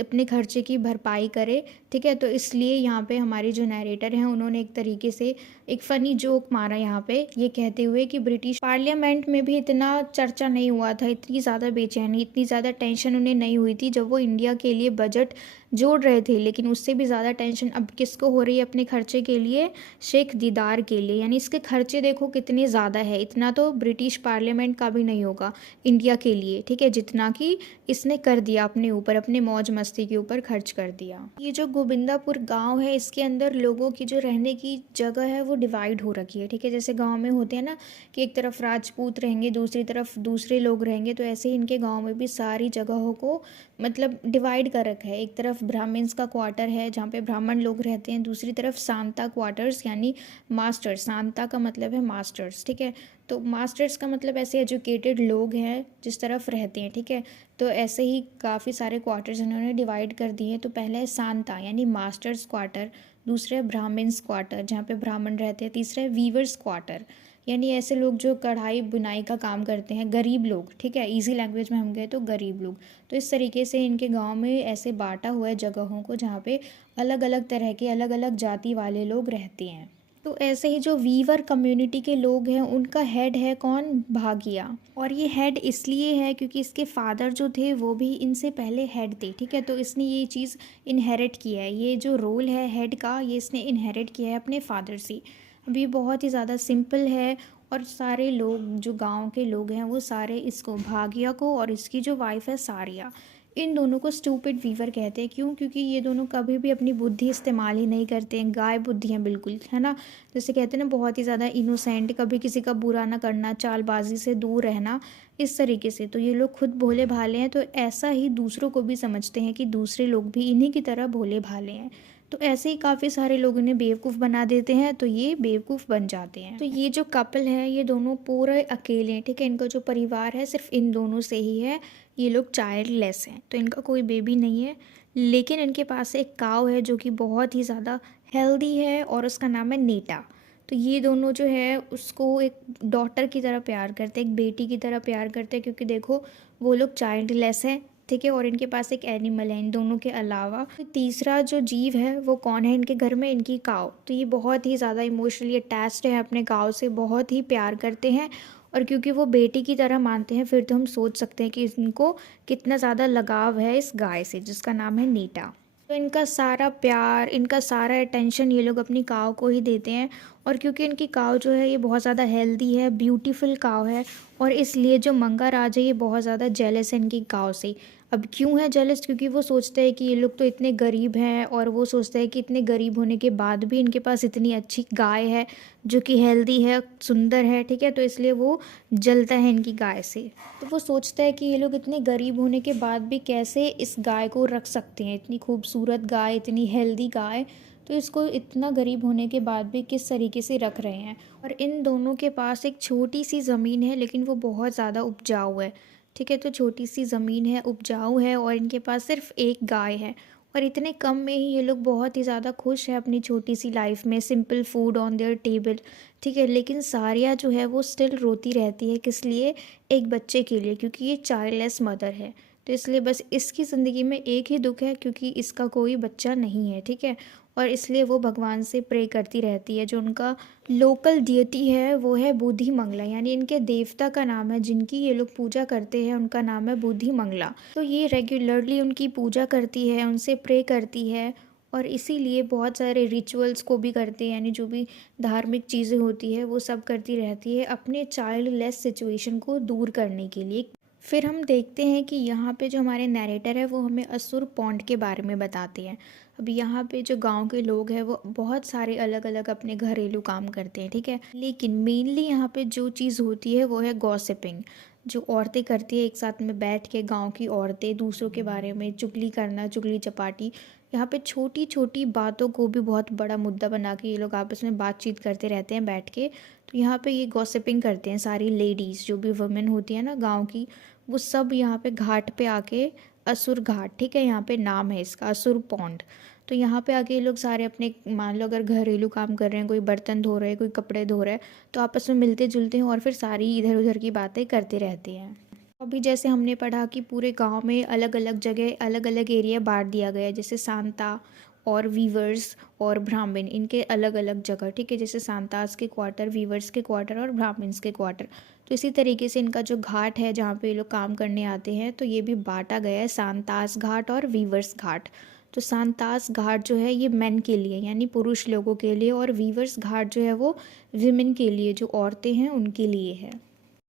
अपने खर्चे की भरपाई करे, ठीक है। तो इसलिए यहाँ पे हमारे जो नरेटर हैं उन्होंने एक तरीके से एक फ़नी जोक मारा यहाँ पे, ये कहते हुए कि ब्रिटिश पार्लियामेंट में भी इतना चर्चा नहीं हुआ था, इतनी ज़्यादा बेचैनी, इतनी ज़्यादा टेंशन उन्हें नहीं हुई थी जब वो इंडिया के लिए बजट जोड़ रहे थे। लेकिन उससे भी ज़्यादा टेंशन अब किसको हो रही है? अपने खर्चे के लिए, शेख दीदार के लिए। यानी इसके खर्चे देखो कितने ज़्यादा है, इतना तो ब्रिटिश पार्लियामेंट का भी नहीं होगा इंडिया के लिए, ठीक है, जितना कि इसने कर दिया अपने ऊपर, अपने मौज मस्ती के ऊपर खर्च कर दिया। ये जो गोविंदापुर गांव है, इसके अंदर लोगों की जो रहने की जगह है वो डिवाइड हो रखी है, ठीक है। जैसे गांव में होते हैं ना कि एक तरफ राजपूत रहेंगे, दूसरी तरफ दूसरे लोग रहेंगे, तो ऐसे ही इनके गांव में भी सारी जगहों को मतलब डिवाइड कर रखा है। एक तरफ ब्राह्मण्स का क्वार्टर है जहाँ पे ब्राह्मण लोग रहते हैं, दूसरी तरफ सांता क्वार्टर्स यानी मास्टर्स, सांता का मतलब है मास्टर्स, ठीक है। तो मास्टर्स का मतलब ऐसे एजुकेटेड लोग हैं जिस तरफ रहते हैं, ठीक है। तो ऐसे ही काफ़ी सारे क्वार्टर्स इन्होंने डिवाइड कर दिए हैं। तो पहले है सांता यानी मास्टर्स क्वार्टर, दूसरा है ब्राह्मण्स क्वार्टर जहाँ पे ब्राह्मण रहते हैं, तीसरा है वीवर्स क्वार्टर यानी ऐसे लोग जो कढ़ाई बुनाई का काम करते हैं, गरीब लोग, ठीक है, इजी लैंग्वेज में हम गए तो गरीब लोग। तो इस तरीके से इनके गांव में ऐसे बांटा हुआ है जगहों को जहाँ पे अलग अलग तरह के अलग अलग जाति वाले लोग रहते हैं। तो ऐसे ही जो वीवर कम्युनिटी के लोग हैं उनका हेड है कौन? भागिया। और ये हेड इसलिए है क्योंकि इसके फादर जो थे वो भी इनसे पहले हेड थे, ठीक है। तो इसने ये चीज़ इनहेरिट किया है, ये जो रोल है हेड का ये इसने इनहेरिट किया है अपने फादर से। अब ये बहुत ही ज़्यादा सिंपल है और सारे लोग जो गांव के लोग हैं वो सारे इसको भागिया को और इसकी जो वाइफ है सारिया, इन दोनों को स्टूपिड वीवर कहते हैं। क्यों? क्योंकि ये दोनों कभी भी अपनी बुद्धि इस्तेमाल ही नहीं करते हैं, गाय बुद्धि हैं बिल्कुल, है ना। जैसे कहते हैं ना, बहुत ही ज़्यादा इनोसेंट, कभी किसी का बुरा ना करना, चालबाजी से दूर रहना, इस तरीके से। तो ये लोग खुद भोले भाले हैं, तो ऐसा ही दूसरों को भी समझते हैं कि दूसरे लोग भी इन्हीं की तरह भोले भाले हैं। तो ऐसे ही काफ़ी सारे लोग इन्हें बेवकूफ़ बना देते हैं, तो ये बेवकूफ़ बन जाते हैं। तो ये जो कपल है ये दोनों पूरे अकेले हैं, ठीक है। इनका जो परिवार है सिर्फ इन दोनों से ही है। ये लोग चाइल्डलेस हैं, तो इनका कोई बेबी नहीं है। लेकिन इनके पास एक काव है जो कि बहुत ही ज़्यादा हेल्दी है और उसका नाम है नीटा। तो ये दोनों जो है उसको एक डॉटर की तरह प्यार करते हैं, एक बेटी की तरह प्यार करते हैं, क्योंकि देखो वो लोग चाइल्डलेस हैं, ठीक है। और इनके पास एक एनिमल है इन दोनों के अलावा। तो तीसरा जो जीव है वो कौन है इनके घर में? इनकी काव। तो ये बहुत ही ज़्यादा इमोशनली अटैच्ड है अपने काव से, बहुत ही प्यार करते हैं। और क्योंकि वो बेटी की तरह मानते हैं, फिर तो हम सोच सकते हैं कि इनको कितना ज़्यादा लगाव है इस गाय से जिसका नाम है नीटा। तो इनका सारा प्यार, इनका सारा अटेंशन ये लोग अपनी काव को ही देते हैं। और क्योंकि इनकी काव जो है ये बहुत ज़्यादा हेल्दी है, ब्यूटीफुल काव है, और इसलिए जो मंगा राज है ये बहुत ज़्यादा जेलस है इनकी काव से। अब क्यों है जेलस? क्योंकि वो सोचते हैं कि ये लोग तो इतने गरीब हैं, और वो सोचते हैं कि इतने गरीब होने के बाद भी इनके पास इतनी अच्छी गाय है जो कि हेल्दी है, सुंदर है, ठीक है। तो इसलिए वो जलता है इनकी गाय से। तो वो सोचता है कि ये लोग इतने गरीब होने के बाद भी कैसे इस गाय को रख सकते हैं, इतनी खूबसूरत गाय, इतनी हेल्दी गाय, तो इसको इतना गरीब होने के बाद भी किस तरीके से रख रहे हैं। और इन दोनों के पास एक छोटी सी ज़मीन है, लेकिन वो बहुत ज़्यादा उपजाऊ है, ठीक है। तो छोटी सी ज़मीन है, उपजाऊ है, और इनके पास सिर्फ एक गाय है। और इतने कम में ही ये लोग बहुत ही ज़्यादा खुश है अपनी छोटी सी लाइफ में, simple food on their table, ठीक है। लेकिन सारिया जो है वो स्टिल रोती रहती है, किस लिए? एक बच्चे के लिए, क्योंकि ये चाइल्डलेस मदर है। तो इसलिए बस इसकी ज़िंदगी में एक ही दुख है, क्योंकि इसका कोई बच्चा नहीं है, ठीक है। और इसलिए वो भगवान से प्रे करती रहती है। जो उनका लोकल डियटी है वो है बुद्धि मंगला, यानी इनके देवता का नाम है जिनकी ये लोग पूजा करते हैं, उनका नाम है बुद्धि मंगला। तो ये रेगुलरली उनकी पूजा करती है, उनसे प्रे करती है, और इसीलिए बहुत सारे रिचुअल्स को भी करते हैं, यानी जो भी धार्मिक चीज़ें होती है वो सब करती रहती है अपने चाइल्डलेस सिचुएशन को दूर करने के लिए। फिर हम देखते हैं कि यहाँ पे जो हमारे नैरेटर है वो हमें असुर पॉन्ड के बारे में बताते हैं। अब यहाँ पे जो गांव के लोग हैं वो बहुत सारे अलग अलग अपने घरेलू काम करते हैं, ठीक है। लेकिन मेनली यहाँ पे जो चीज़ होती है वो है गॉसिपिंग, जो औरतें करती है एक साथ में बैठ के, गांव की औरतें दूसरों के बारे में चुगली करना, चुगली चपाटी। यहाँ पे छोटी छोटी बातों को भी बहुत बड़ा मुद्दा बना के ये लोग आपस में बातचीत करते रहते हैं बैठ के। तो यहाँ पे ये गॉसिपिंग करते हैं सारी लेडीज़, जो भी वुमेन होती है ना गांव की, वो सब यहाँ पे घाट पे आके, असुर घाट, ठीक है, यहाँ पे नाम है इसका असुर पॉन्ड। तो यहाँ पे आके ये लोग सारे अपने, मान लो अगर घरेलू काम कर रहे हैं, कोई बर्तन धो रहे हैं, कोई कपड़े धो रहे हैं, तो आपस में मिलते जुलते हैं और फिर सारी इधर उधर की बातें करते रहते हैं। अभी जैसे हमने पढ़ा कि पूरे गांव में अलग अलग जगह अलग अलग एरिया बांट दिया गया है, जैसे सांता और वीवर्स और ब्राह्मण, इनके अलग अलग जगह, ठीक है। जैसे सांतास के क्वार्टर, वीवर्स के क्वार्टर और ब्राह्मण्स के क्वार्टर। तो इसी तरीके से इनका जो घाट है जहाँ पे ये लोग काम करने आते हैं, तो ये भी बांटा गया है, सांतास घाट और वीवर्स घाट। तो सांतास घाट जो है ये मेन के लिए, यानी पुरुष लोगों के लिए, और वीवर्स घाट जो है वो विमेन के लिए, जो औरतें हैं उनके लिए है।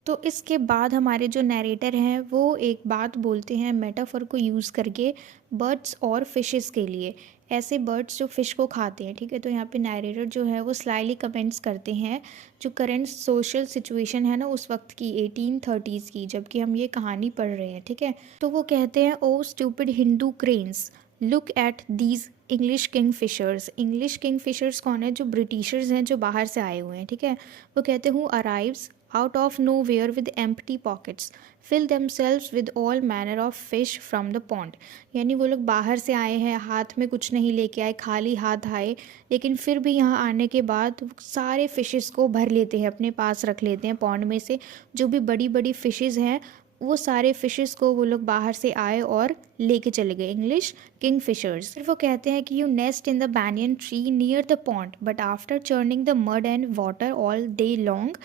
तो इसके बाद हमारे जो नरेटर हैं वो एक बात बोलते हैं मेटाफर को यूज़ करके, बर्ड्स और फिशेस के लिए, ऐसे बर्ड्स जो फ़िश को खाते हैं, ठीक है। तो यहाँ पे नरेटर जो है वो स्लाइली कमेंट्स करते हैं जो करंट सोशल सिचुएशन है ना उस वक्त की, 1830s की, जबकि हम ये कहानी पढ़ रहे हैं, ठीक है। तो वो कहते हैं, oh stupid Hindu cranes, look at these English kingfishers. English kingfishers कौन है? जो ब्रिटिशर्स हैं, जो बाहर से आए हुए हैं, ठीक है। वो कहते हैं, who arrives out of nowhere with empty pockets, fill themselves with all manner of fish from the pond। यानी वो लोग बाहर से आए हैं, हाथ में कुछ नहीं लेके आए, खाली हाथ आए, लेकिन फिर भी यहाँ आने के बाद सारे फिशेस को भर लेते हैं, अपने पास रख लेते हैं पॉन्ड में से। जो भी बड़ी बड़ी फिशेस हैं वो सारे फिशेस को वो लोग बाहर से आए और लेके चले गए, इंग्लिश किंग फिशर्स। फिर वो कहते हैं कि you nest in the banyan tree near the pond, but after churning the mud and water all day long,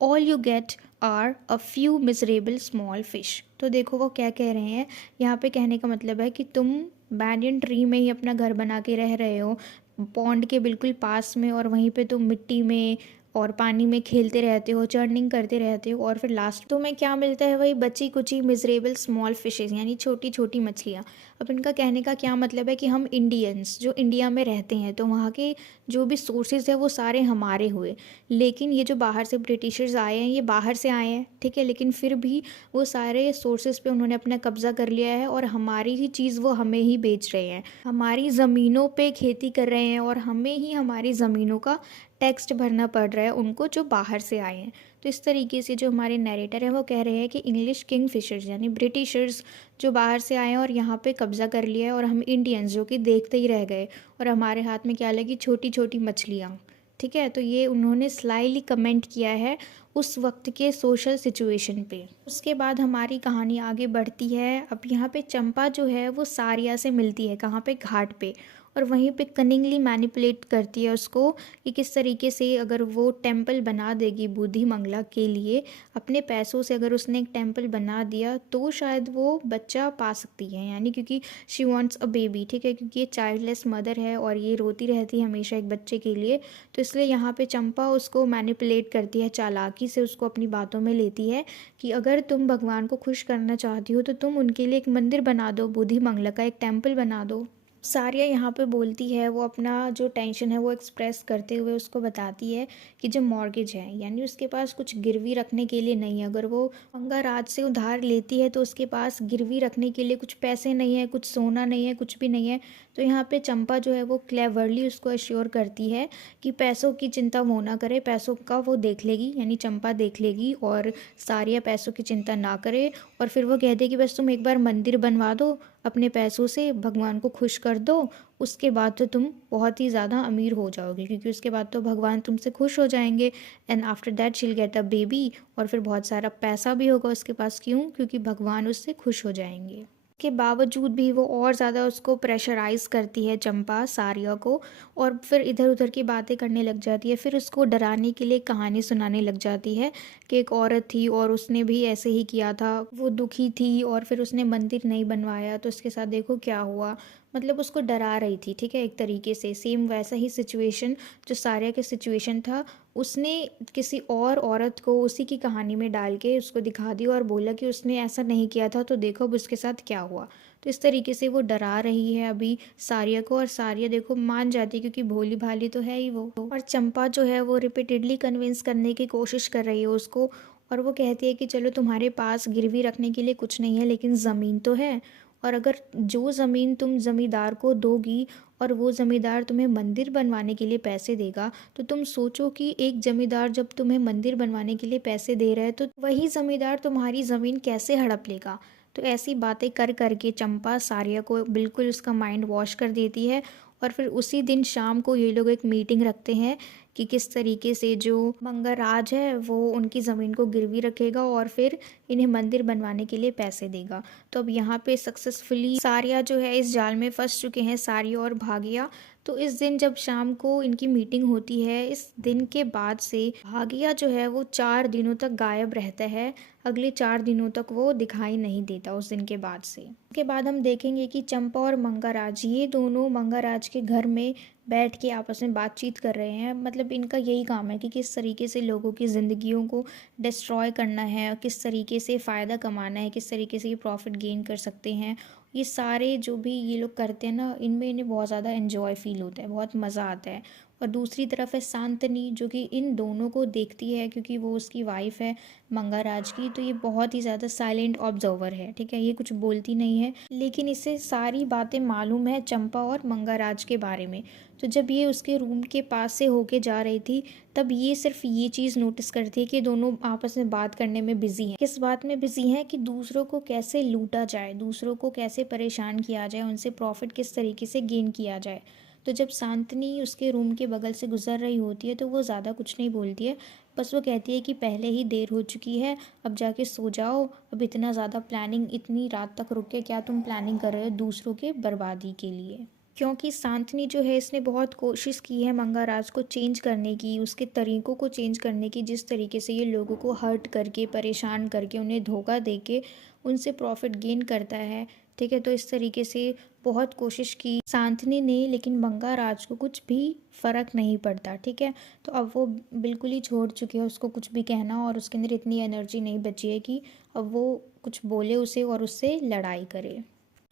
all you get are a few miserable small fish. तो देखो वो क्या कह रहे हैं, यहाँ पे कहने का मतलब है कि तुम बैनियन ट्री में ही अपना घर बना के रह रहे हो, पॉन्ड के बिल्कुल पास में, और वहीं पे तुम मिट्टी में और पानी में खेलते रहते हो, चर्निंग करते रहते हो, और फिर लास्ट तुम्हें क्या मिलता है, वही बची कुची मिजरेबल स्मॉल फिशेज, यानी छोटी छोटी मछलियाँ। अब इनका कहने का क्या मतलब है कि हम इंडियंस जो इंडिया में रहते हैं, तो वहाँ के जो भी सोर्सेज है वो सारे हमारे हुए, लेकिन ये जो बाहर से ब्रिटिशर्स आए हैं, ये बाहर से आए हैं, ठीक है, लेकिन फिर भी वो सारे सोर्सेज पे उन्होंने अपना कब्जा कर लिया है, और हमारी ही चीज़ वो हमें ही बेच रहे हैं, हमारी ज़मीनों पे खेती कर रहे हैं, और हमें ही हमारी ज़मीनों का टैक्स भरना पड़ रहा है उनको जो बाहर से आए हैं। तो इस तरीके से जो हमारे नरेटर हैं वो कह रहे हैं कि इंग्लिश किंग फिशर्स यानी ब्रिटिशर्स जो बाहर से आए हैं और यहाँ पे कब्ज़ा कर लिया है, और हम इंडियंस जो कि देखते ही रह गए, और हमारे हाथ में क्या लगी, छोटी छोटी मछलियाँ। ठीक है, तो ये उन्होंने स्लाइली कमेंट किया है उस वक्त के सोशल सिचुएशन पे। उसके बाद हमारी कहानी आगे बढ़ती है। अब यहाँ पे चंपा जो है वो सारिया से मिलती है, कहाँ पे, घाट पे, और वहीं पे कनिंगली मैनिपुलेट करती है उसको कि किस तरीके से अगर वो टेम्पल बना देगी बुद्धि मंगला के लिए, अपने पैसों से अगर उसने एक टेम्पल बना दिया तो शायद वो बच्चा पा सकती है, यानी क्योंकि शी वांट्स अ बेबी, ठीक है, क्योंकि ये चाइल्डलेस मदर है और ये रोती रहती है हमेशा एक बच्चे के लिए। तो इसलिए यहाँ पे चंपा उसको मैनिपुलेट करती है, चालाकी से उसको अपनी बातों में लेती है कि अगर तुम भगवान को खुश करना चाहती हो तो तुम उनके लिए एक मंदिर बना दो, बुद्धि मंगला का एक टेम्पल बना दो। सारिया यहाँ पे बोलती है, वो अपना जो टेंशन है वो एक्सप्रेस करते हुए उसको बताती है कि जो मॉर्गेज है, यानी उसके पास कुछ गिरवी रखने के लिए नहीं है, अगर वो अंगाराज से उधार लेती है तो उसके पास गिरवी रखने के लिए कुछ पैसे नहीं है, कुछ सोना नहीं है, कुछ भी नहीं है। तो यहाँ पे चंपा जो है वो क्लेवरली उसको अश्योर करती है कि पैसों की चिंता वो ना करे, पैसों का वो देख लेगी, यानी चंपा देख लेगी, और सारिया पैसों की चिंता ना करे। और फिर वो कहते कि बस तुम एक बार मंदिर बनवा दो अपने पैसों से, भगवान को खुश कर दो, उसके बाद तो तुम बहुत ही ज़्यादा अमीर हो जाओगे, क्योंकि उसके बाद तो भगवान तुमसे खुश हो जाएंगे, and after that she'll get a baby, और फिर बहुत सारा पैसा भी होगा उसके पास। क्यों? क्योंकि भगवान उससे खुश हो जाएंगे। के बावजूद भी वो और ज़्यादा उसको प्रेशराइज करती है चंपा सारिया को, और फिर इधर उधर की बातें करने लग जाती है, फिर उसको डराने के लिए कहानी सुनाने लग जाती है कि एक औरत थी और उसने भी ऐसे ही किया था, वो दुखी थी और फिर उसने मंदिर नहीं बनवाया तो उसके साथ देखो क्या हुआ। मतलब उसको डरा रही थी, ठीक है, एक तरीके से सेम वैसा ही सिचुएशन जो सारिया के सिचुएशन था, उसने किसी और औरत को उसी की कहानी में डाल के उसको दिखा दिया और बोला कि उसने ऐसा नहीं किया था, तो देखो अब उसके साथ क्या हुआ। तो इस तरीके से वो डरा रही है अभी सारिया को, और सारिया देखो मान जाती है क्योंकि भोली भाली तो है ही वो। और चंपा जो है वो रिपीटेडली कन्विंस करने की कोशिश कर रही है उसको, और वो कहती है कि चलो तुम्हारे पास गिरवी रखने के लिए कुछ नहीं है लेकिन ज़मीन तो है, और अगर जो ज़मीन तुम ज़मींदार को दोगी और वो ज़मींदार तुम्हें मंदिर बनवाने के लिए पैसे देगा, तो तुम सोचो कि एक ज़मींदार जब तुम्हें मंदिर बनवाने के लिए पैसे दे रहा है तो वही ज़मींदार तुम्हारी ज़मीन कैसे हड़प लेगा। तो ऐसी बातें कर करके चंपा सारिया को बिल्कुल उसका माइंड वॉश कर देती है, और फिर उसी दिन शाम को ये लोग एक मीटिंग रखते हैं कि किस तरीके से जो मंगराज है वो उनकी ज़मीन को गिरवी रखेगा और फिर इन्हें मंदिर बनवाने के लिए पैसे देगा। तो अब यहाँ पे सक्सेसफुली सारिया जो है इस जाल में फंस चुके हैं, सारिया और भागिया। तो इस दिन जब शाम को इनकी मीटिंग होती है, इस दिन के बाद से भागिया जो है वो 4 दिनों तक गायब रहता है, अगले 4 दिनों तक वो दिखाई नहीं देता उस दिन के बाद से। उसके बाद हम देखेंगे कि चंपा और मंगराज ये दोनों मंगराज के घर में बैठ के आपस में बातचीत कर रहे हैं। मतलब इनका यही काम है कि किस तरीके से लोगों की ज़िंदगियों को डिस्ट्रॉय करना है, किस तरीके से फ़ायदा कमाना है, किस तरीके से ये प्रॉफिट गेन कर सकते हैं। ये सारे जो भी ये लोग करते हैं ना, इनमें इन्हें बहुत ज़्यादा एंजॉय फील होता है, बहुत मज़ा आता है। और दूसरी तरफ है शांतनी जो कि इन दोनों को देखती है, क्योंकि वो उसकी वाइफ है मंगराज की, तो ये बहुत ही ज़्यादा साइलेंट ऑब्जर्वर है, ठीक है, ये कुछ बोलती नहीं है, लेकिन इसे सारी बातें मालूम है चंपा और मंगराज के बारे में। तो जब ये उसके रूम के पास से होके जा रही थी, तब ये सिर्फ ये चीज़ नोटिस करती है कि दोनों आपस में बात करने में बिजी हैं। किस बात में बिजी हैं? कि दूसरों को कैसे लूटा जाए, दूसरों को कैसे परेशान किया जाए, उनसे प्रॉफिट किस तरीके से गेन किया जाए। तो जब शांतनी उसके रूम के बगल से गुजर रही होती है तो वो ज़्यादा कुछ नहीं बोलती है, बस वो कहती है कि पहले ही देर हो चुकी है, अब जाके सो जाओ, अब इतना ज़्यादा प्लानिंग, इतनी रात तक रुक के क्या तुम प्लानिंग कर रहे हो दूसरों के बर्बादी के लिए। क्योंकि शांतनी जो है इसने बहुत कोशिश की है मंगराज को चेंज करने की, उसके तरीक़ों को चेंज करने की, जिस तरीके से ये लोगों को हर्ट करके, परेशान करके, उन्हें धोखा दे के उनसे प्रॉफिट गेन करता है। ठीक है। तो इस तरीके से बहुत कोशिश की सांतनी ने, लेकिन बंगा राज को कुछ भी फ़र्क नहीं पड़ता। ठीक है। तो अब वो बिल्कुल ही छोड़ चुके हैं उसको कुछ भी कहना, और उसके अंदर इतनी एनर्जी नहीं बची है कि अब वो कुछ बोले उसे और उससे लड़ाई करे।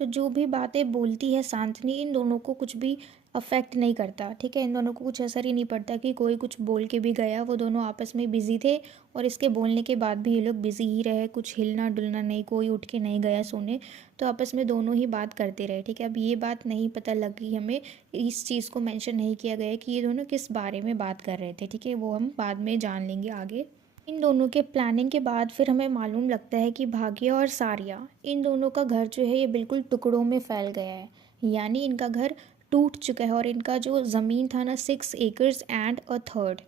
तो जो भी बातें बोलती है सांतनी, इन दोनों को कुछ भी अफेक्ट नहीं करता। ठीक है। इन दोनों को कुछ असर ही नहीं पड़ता कि कोई कुछ बोल के भी गया, वो दोनों आपस में बिजी थे और इसके बोलने के बाद भी ये लोग बिजी ही रहे, कुछ हिलना डुलना नहीं, कोई उठ के नहीं गया सोने। तो आपस में दोनों ही बात करते रहे। ठीक है। अब ये बात नहीं पता लगी हमें, इस चीज़ को मेंशन नहीं किया गया कि ये दोनों किस बारे में बात कर रहे थे। ठीक है। वो हम बाद में जान लेंगे आगे। इन दोनों के प्लानिंग के बाद फिर हमें मालूम लगता है कि भाग्य और सारिया, इन दोनों का घर जो है ये बिल्कुल टुकड़ों में फैल गया है, यानी इनका घर टूट चुका है। और इनका जो ज़मीन था ना, 6 एकड़ एंड अ थर्ड,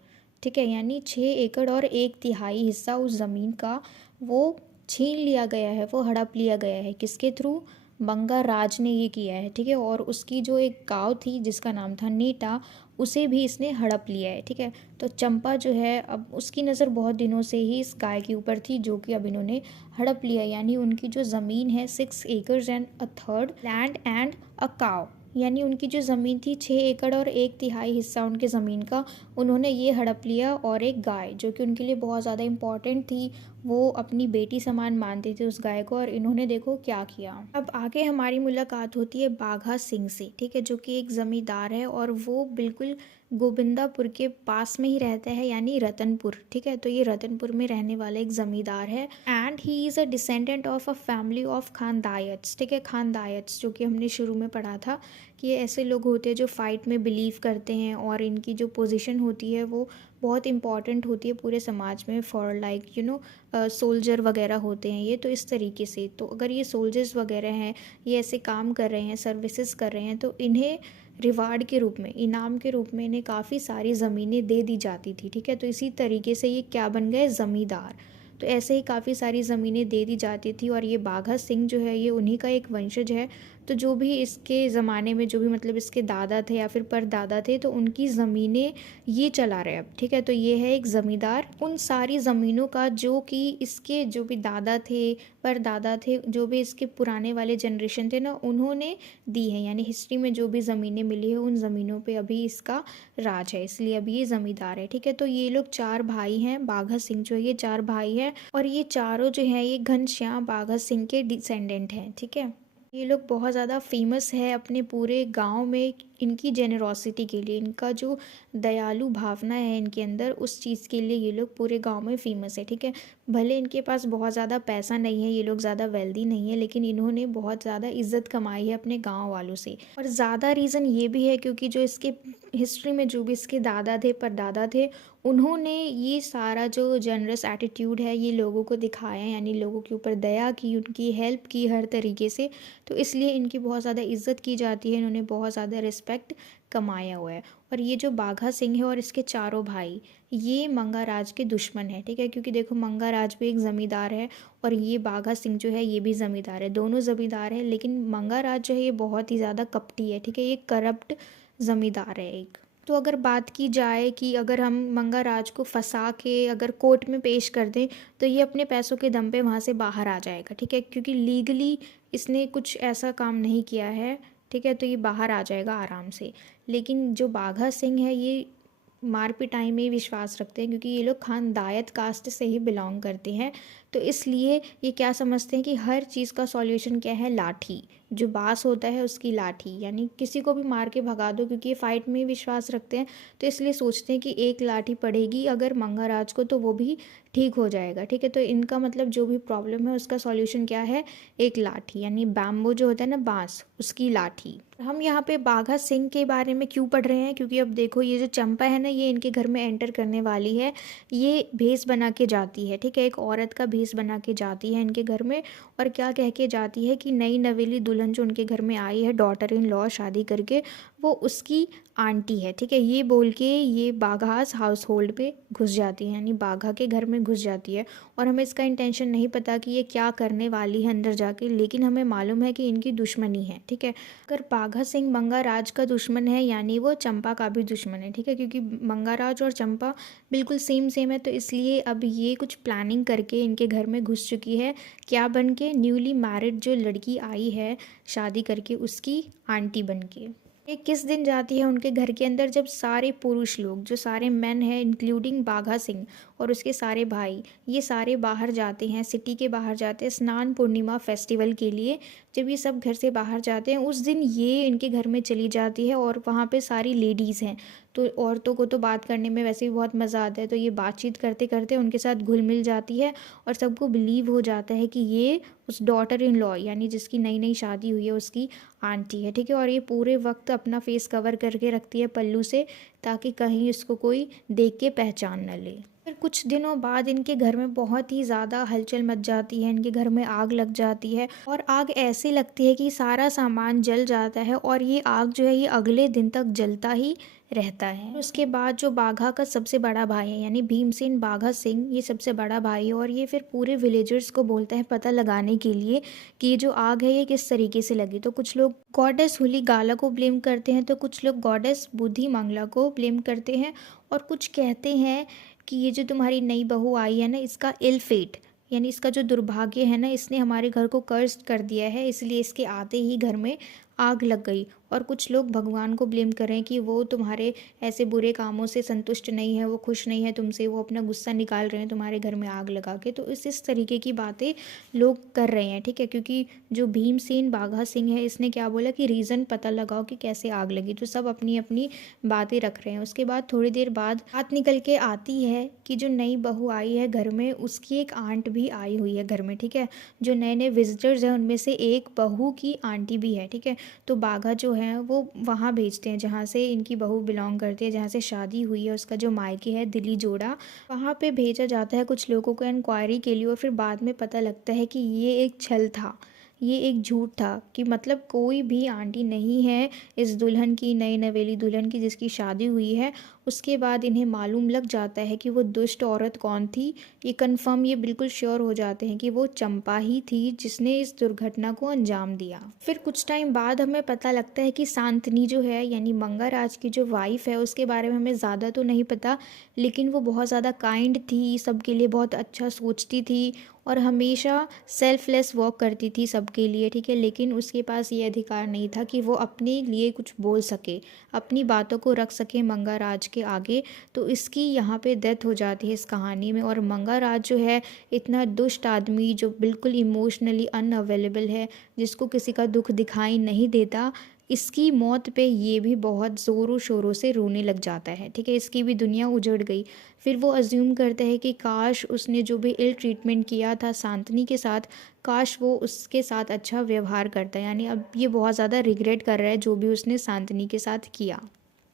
ठीक है, यानी 6 एकड़ और 1/3 हिस्सा उस ज़मीन का वो छीन लिया गया है, वो हड़प लिया गया है। किसके थ्रू? बंगा राज ने ये किया है। ठीक है। और उसकी जो एक गांव थी जिसका नाम था नीटा, उसे भी इसने हड़प लिया है। ठीक है। तो चंपा जो है, अब उसकी नज़र बहुत दिनों से ही इस गाय के ऊपर थी जो कि अब इन्होंने हड़प लिया, यानी उनकी जो ज़मीन है 6 एकड़ and a third land and अ काव, यानी उनकी जो ज़मीन थी 6 एकड़ और 1/3 हिस्सा उनके ज़मीन का उन्होंने ये हड़प लिया, और एक गाय जो कि उनके लिए बहुत ज़्यादा इम्पॉर्टेंट थी, वो अपनी बेटी समान मानते थे उस गाय को, और इन्होंने देखो क्या किया। अब आगे हमारी मुलाकात होती है बाघा सिंह से। ठीक है। जो कि एक ज़मींदार है और वो बिल्कुल गोविंदापुर के पास में ही रहता है, यानी रतनपुर। ठीक है। तो ये रतनपुर में रहने वाला एक ज़मींदार है, and he is a descendant of a family of Khandayats. ठीक है। खानदायत्स जो कि हमने शुरू में पढ़ा था कि ये ऐसे लोग होते हैं जो फाइट में बिलीव करते हैं, और इनकी जो पोजीशन होती है वो बहुत इंपॉर्टेंट होती है पूरे समाज में, फॉर लाइक सोल्जर वगैरह होते हैं ये। तो इस तरीके से, तो अगर ये सोल्जर्स वगैरह हैं, ये ऐसे काम कर रहे हैं, सर्विसेज कर रहे हैं, तो इन्हें रिवार्ड के रूप में, इनाम के रूप में इन्हें काफ़ी सारी ज़मीनें दे दी जाती थी। ठीक है। तो इसी तरीके से ये क्या बन गए? ज़मींदार। तो ऐसे ही काफ़ी सारी ज़मीनें दे दी जाती थी, और ये बाघा सिंह जो है ये उन्हीं का एक वंशज है। तो जो भी इसके ज़माने में, जो भी मतलब इसके दादा थे या फिर परदादा थे, तो उनकी ज़मीनें ये चला रहे अब। ठीक है। तो ये है एक ज़मींदार। उन सारी ज़मीनों का जो कि इसके जो भी दादा थे, परदादा थे, जो भी इसके पुराने वाले जनरेशन थे ना, उन्होंने दी है, यानी हिस्ट्री में जो भी ज़मीनें मिली है उन ज़मीनों पे अभी इसका राज है, इसलिए अभी ये ज़मींदार है। ठीक है। तो ये लोग 4 भाई हैं, बाघा सिंह जो है ये 4 भाई हैं, और ये चारों जो हैं ये घनश्याम बाघा सिंह के डिसेंडेंट हैं। ठीक है। ये लोग बहुत ज़्यादा फेमस है अपने पूरे गांव में इनकी जेनरॉसिटी के लिए, इनका जो दयालु भावना है इनके अंदर, उस चीज़ के लिए ये लोग पूरे गांव में फेमस है। ठीक है। भले इनके पास बहुत ज़्यादा पैसा नहीं है, ये लोग ज़्यादा वेल्दी नहीं है, लेकिन इन्होंने बहुत ज़्यादा इज्जत कमाई है अपने गांव वालों से। और ज़्यादा रीज़न ये भी है क्योंकि जो इसके हिस्ट्री में जो भी इसके दादा थे, परदादा थे, उन्होंने ये सारा जो जनरस एटीट्यूड है ये लोगों को दिखाया, यानी लोगों के ऊपर दया की, उनकी हेल्प की हर तरीके से। तो इसलिए इनकी बहुत ज़्यादा इज्जत की जाती है, इन्होंने बहुत ज़्यादा रिस्पेक्ट कमाया हुआ है। और ये जो बाघा सिंह है और इसके चारों भाई, ये मंगा राज के दुश्मन है। ठीक है। क्योंकि देखो मंगा राज भी एक ज़मींदार है, और ये बाघा सिंह जो है ये भी ज़मींदार है, दोनों ज़मींदार है, लेकिन मंगा राज जो है ये बहुत ही ज़्यादा कपटी है। ठीक है। ये करप्ट ज़मींदार है एक। तो अगर बात की जाए कि अगर हम मंगा राज को फंसा के अगर कोर्ट में पेश कर दें, तो ये अपने पैसों के दम पे वहाँ से बाहर आ जाएगा। ठीक है। क्योंकि लीगली इसने कुछ ऐसा काम नहीं किया है। ठीक है। तो ये बाहर आ जाएगा आराम से। लेकिन जो बाघा सिंह है ये मार पिटाई में विश्वास रखते हैं, क्योंकि ये लोग खानदायत कास्ट से ही बिलोंग करते हैं। तो इसलिए ये क्या समझते हैं कि हर चीज़ का सॉल्यूशन क्या है? लाठी। जो बांस होता है उसकी लाठी, यानी किसी को भी मार के भगा दो, क्योंकि ये फाइट में विश्वास रखते हैं। तो इसलिए सोचते हैं कि एक लाठी पड़ेगी अगर मंगाराज को तो वो भी ठीक हो जाएगा। ठीक है। तो इनका मतलब जो भी प्रॉब्लम है उसका सॉल्यूशन क्या है? एक लाठी, यानी बैम्बो जो होता है ना, बांस, उसकी लाठी। हम यहाँ पे बाघा सिंह के बारे में क्यों पढ़ रहे हैं? क्योंकि अब देखो ये जो चंपा है ना, ये इनके घर में एंटर करने वाली है। ये भेष बना के जाती है। ठीक है। एक औरत का भेष बना के जाती है इनके घर में, और क्या कह के जाती है कि नई नवेली दुल्हन जो उनके घर में आई है, डॉटर इन लॉ शादी करके, वो उसकी आंटी है, ठीक है। ये बोल के ये बाघास हाउस होल्ड पे घुस जाती है, यानी बाघा के घर में घुस जाती है। और हमें इसका इंटेंशन नहीं पता कि ये क्या करने वाली है अंदर जाके, लेकिन हमें मालूम है कि इनकी दुश्मनी है, ठीक है। अगर बाघा सिंह मंगाराज का दुश्मन है यानी वो चंपा का भी दुश्मन है, ठीक है, क्योंकि मंगाराज और चंपा बिल्कुल सेम सेम है। तो इसलिए अब ये कुछ प्लानिंग करके इनके घर में घुस चुकी है, क्या बन के, न्यूली मैरिड जो लड़की आई है शादी करके उसकी आंटी बन के। ये किस दिन जाती है उनके घर के अंदर, जब सारे पुरुष लोग, जो सारे मेन हैं इंक्लूडिंग बाघा सिंह और उसके सारे भाई, ये सारे बाहर जाते हैं, सिटी के बाहर जाते हैं स्नान पूर्णिमा फेस्टिवल के लिए। जब ये सब घर से बाहर जाते हैं उस दिन ये इनके घर में चली जाती है, और वहाँ पे सारी लेडीज़ हैं। तो औरतों को तो बात करने में वैसे भी बहुत मज़ा आता है, तो ये बातचीत करते करते उनके साथ घुल मिल जाती है, और सबको बिलीव हो जाता है कि ये उस डॉटर इन लॉ यानी जिसकी नई नई शादी हुई है उसकी आंटी है, ठीक है। और ये पूरे वक्त अपना फेस कवर करके रखती है पल्लू से, ताकि कहीं इसको कोई देख के पहचान न ले। फिर कुछ दिनों बाद इनके घर में बहुत ही ज़्यादा हलचल मच जाती है, इनके घर में आग लग जाती है, और आग ऐसी लगती है कि सारा सामान जल जाता है, और ये आग जो है ये अगले दिन तक जलता ही रहता है। उसके बाद जो बाघा का सबसे बड़ा भाई है यानी भीमसेन बाघा सिंह, ये सबसे बड़ा भाई है, और ये फिर पूरे विलेजर्स को बोलता है पता लगाने के लिए कि ये जो आग है ये किस तरीके से लगी। तो कुछ लोग गॉडेस हुली गाला को ब्लेम करते हैं, तो कुछ लोग गॉडेस बुद्धि मंगला को ब्लेम करते हैं, और कुछ कहते हैं कि ये जो तुम्हारी नई बहू आई है ना, इसका इल फेट यानी इसका जो दुर्भाग्य है ना, इसने हमारे घर को कर्ज कर दिया है, इसलिए इसके आते ही घर में आग लग गई। और कुछ लोग भगवान को ब्लेम कर रहे हैं कि वो तुम्हारे ऐसे बुरे कामों से संतुष्ट नहीं है, वो खुश नहीं है तुमसे, वो अपना गुस्सा निकाल रहे हैं तुम्हारे घर में आग लगा के। तो इस तरीके की बातें लोग कर रहे हैं, ठीक है, क्योंकि जो भीमसेन बाघा सिंह है इसने क्या बोला कि रीज़न पता लगाओ कि कैसे आग लगी। तो सब अपनी अपनी बातें रख रहे हैं। उसके बाद थोड़ी देर बाद बात निकल के आती है कि जो नई बहू आई है घर में उसकी एक आंट भी आई हुई है घर में, ठीक है। जो नए नए विजिटर्स हैं उनमें से एक बहू की आंटी भी है, ठीक है। तो बाघा जो है वो वहाँ भेजते हैं जहाँ से इनकी बहू बिलोंग करती है, जहाँ से शादी हुई है, उसका जो मायके है दिल्ली जोड़ा, वहाँ पे भेजा जाता है कुछ लोगों को इंक्वायरी के लिए। और फिर बाद में पता लगता है कि ये एक छल था, ये एक झूठ था, कि मतलब कोई भी आंटी नहीं है इस दुल्हन की, नई नवेली दुल्हन की जिसकी शादी हुई है। उसके बाद इन्हें मालूम लग जाता है कि वो दुष्ट औरत कौन थी। ये कंफर्म, ये बिल्कुल श्योर हो जाते हैं कि वो चंपा ही थी जिसने इस दुर्घटना को अंजाम दिया। फिर कुछ टाइम बाद हमें पता लगता है कि शांतनी जो है यानी मंगाराज की जो वाइफ है उसके बारे में हमें ज़्यादा तो नहीं पता, लेकिन वो बहुत ज़्यादा काइंड थी, सबके लिए बहुत अच्छा सोचती थी, और हमेशा सेल्फलेस वर्क करती थी सबके लिए, ठीक है। लेकिन उसके पास ये अधिकार नहीं था कि वो अपने लिए कुछ बोल सके, अपनी बातों को रख सके मंगाराज के आगे। तो इसकी यहाँ पे डेथ हो जाती है इस कहानी में। और मंगाराज जो है इतना दुष्ट आदमी जो बिल्कुल इमोशनली अनअवेलेबल है, जिसको किसी का दुख दिखाई नहीं देता, इसकी मौत पे ये भी बहुत ज़ोरों शोरों से रोने लग जाता है, ठीक है। इसकी भी दुनिया उजड़ गई। फिर वो अज्यूम करता है कि काश उसने जो भी इल ट्रीटमेंट किया था शांतनी के साथ, काश वो उसके साथ अच्छा व्यवहार करता है। यानी अब ये बहुत ज़्यादा रिग्रेट कर रहा है जो भी उसने शांतनी के साथ किया।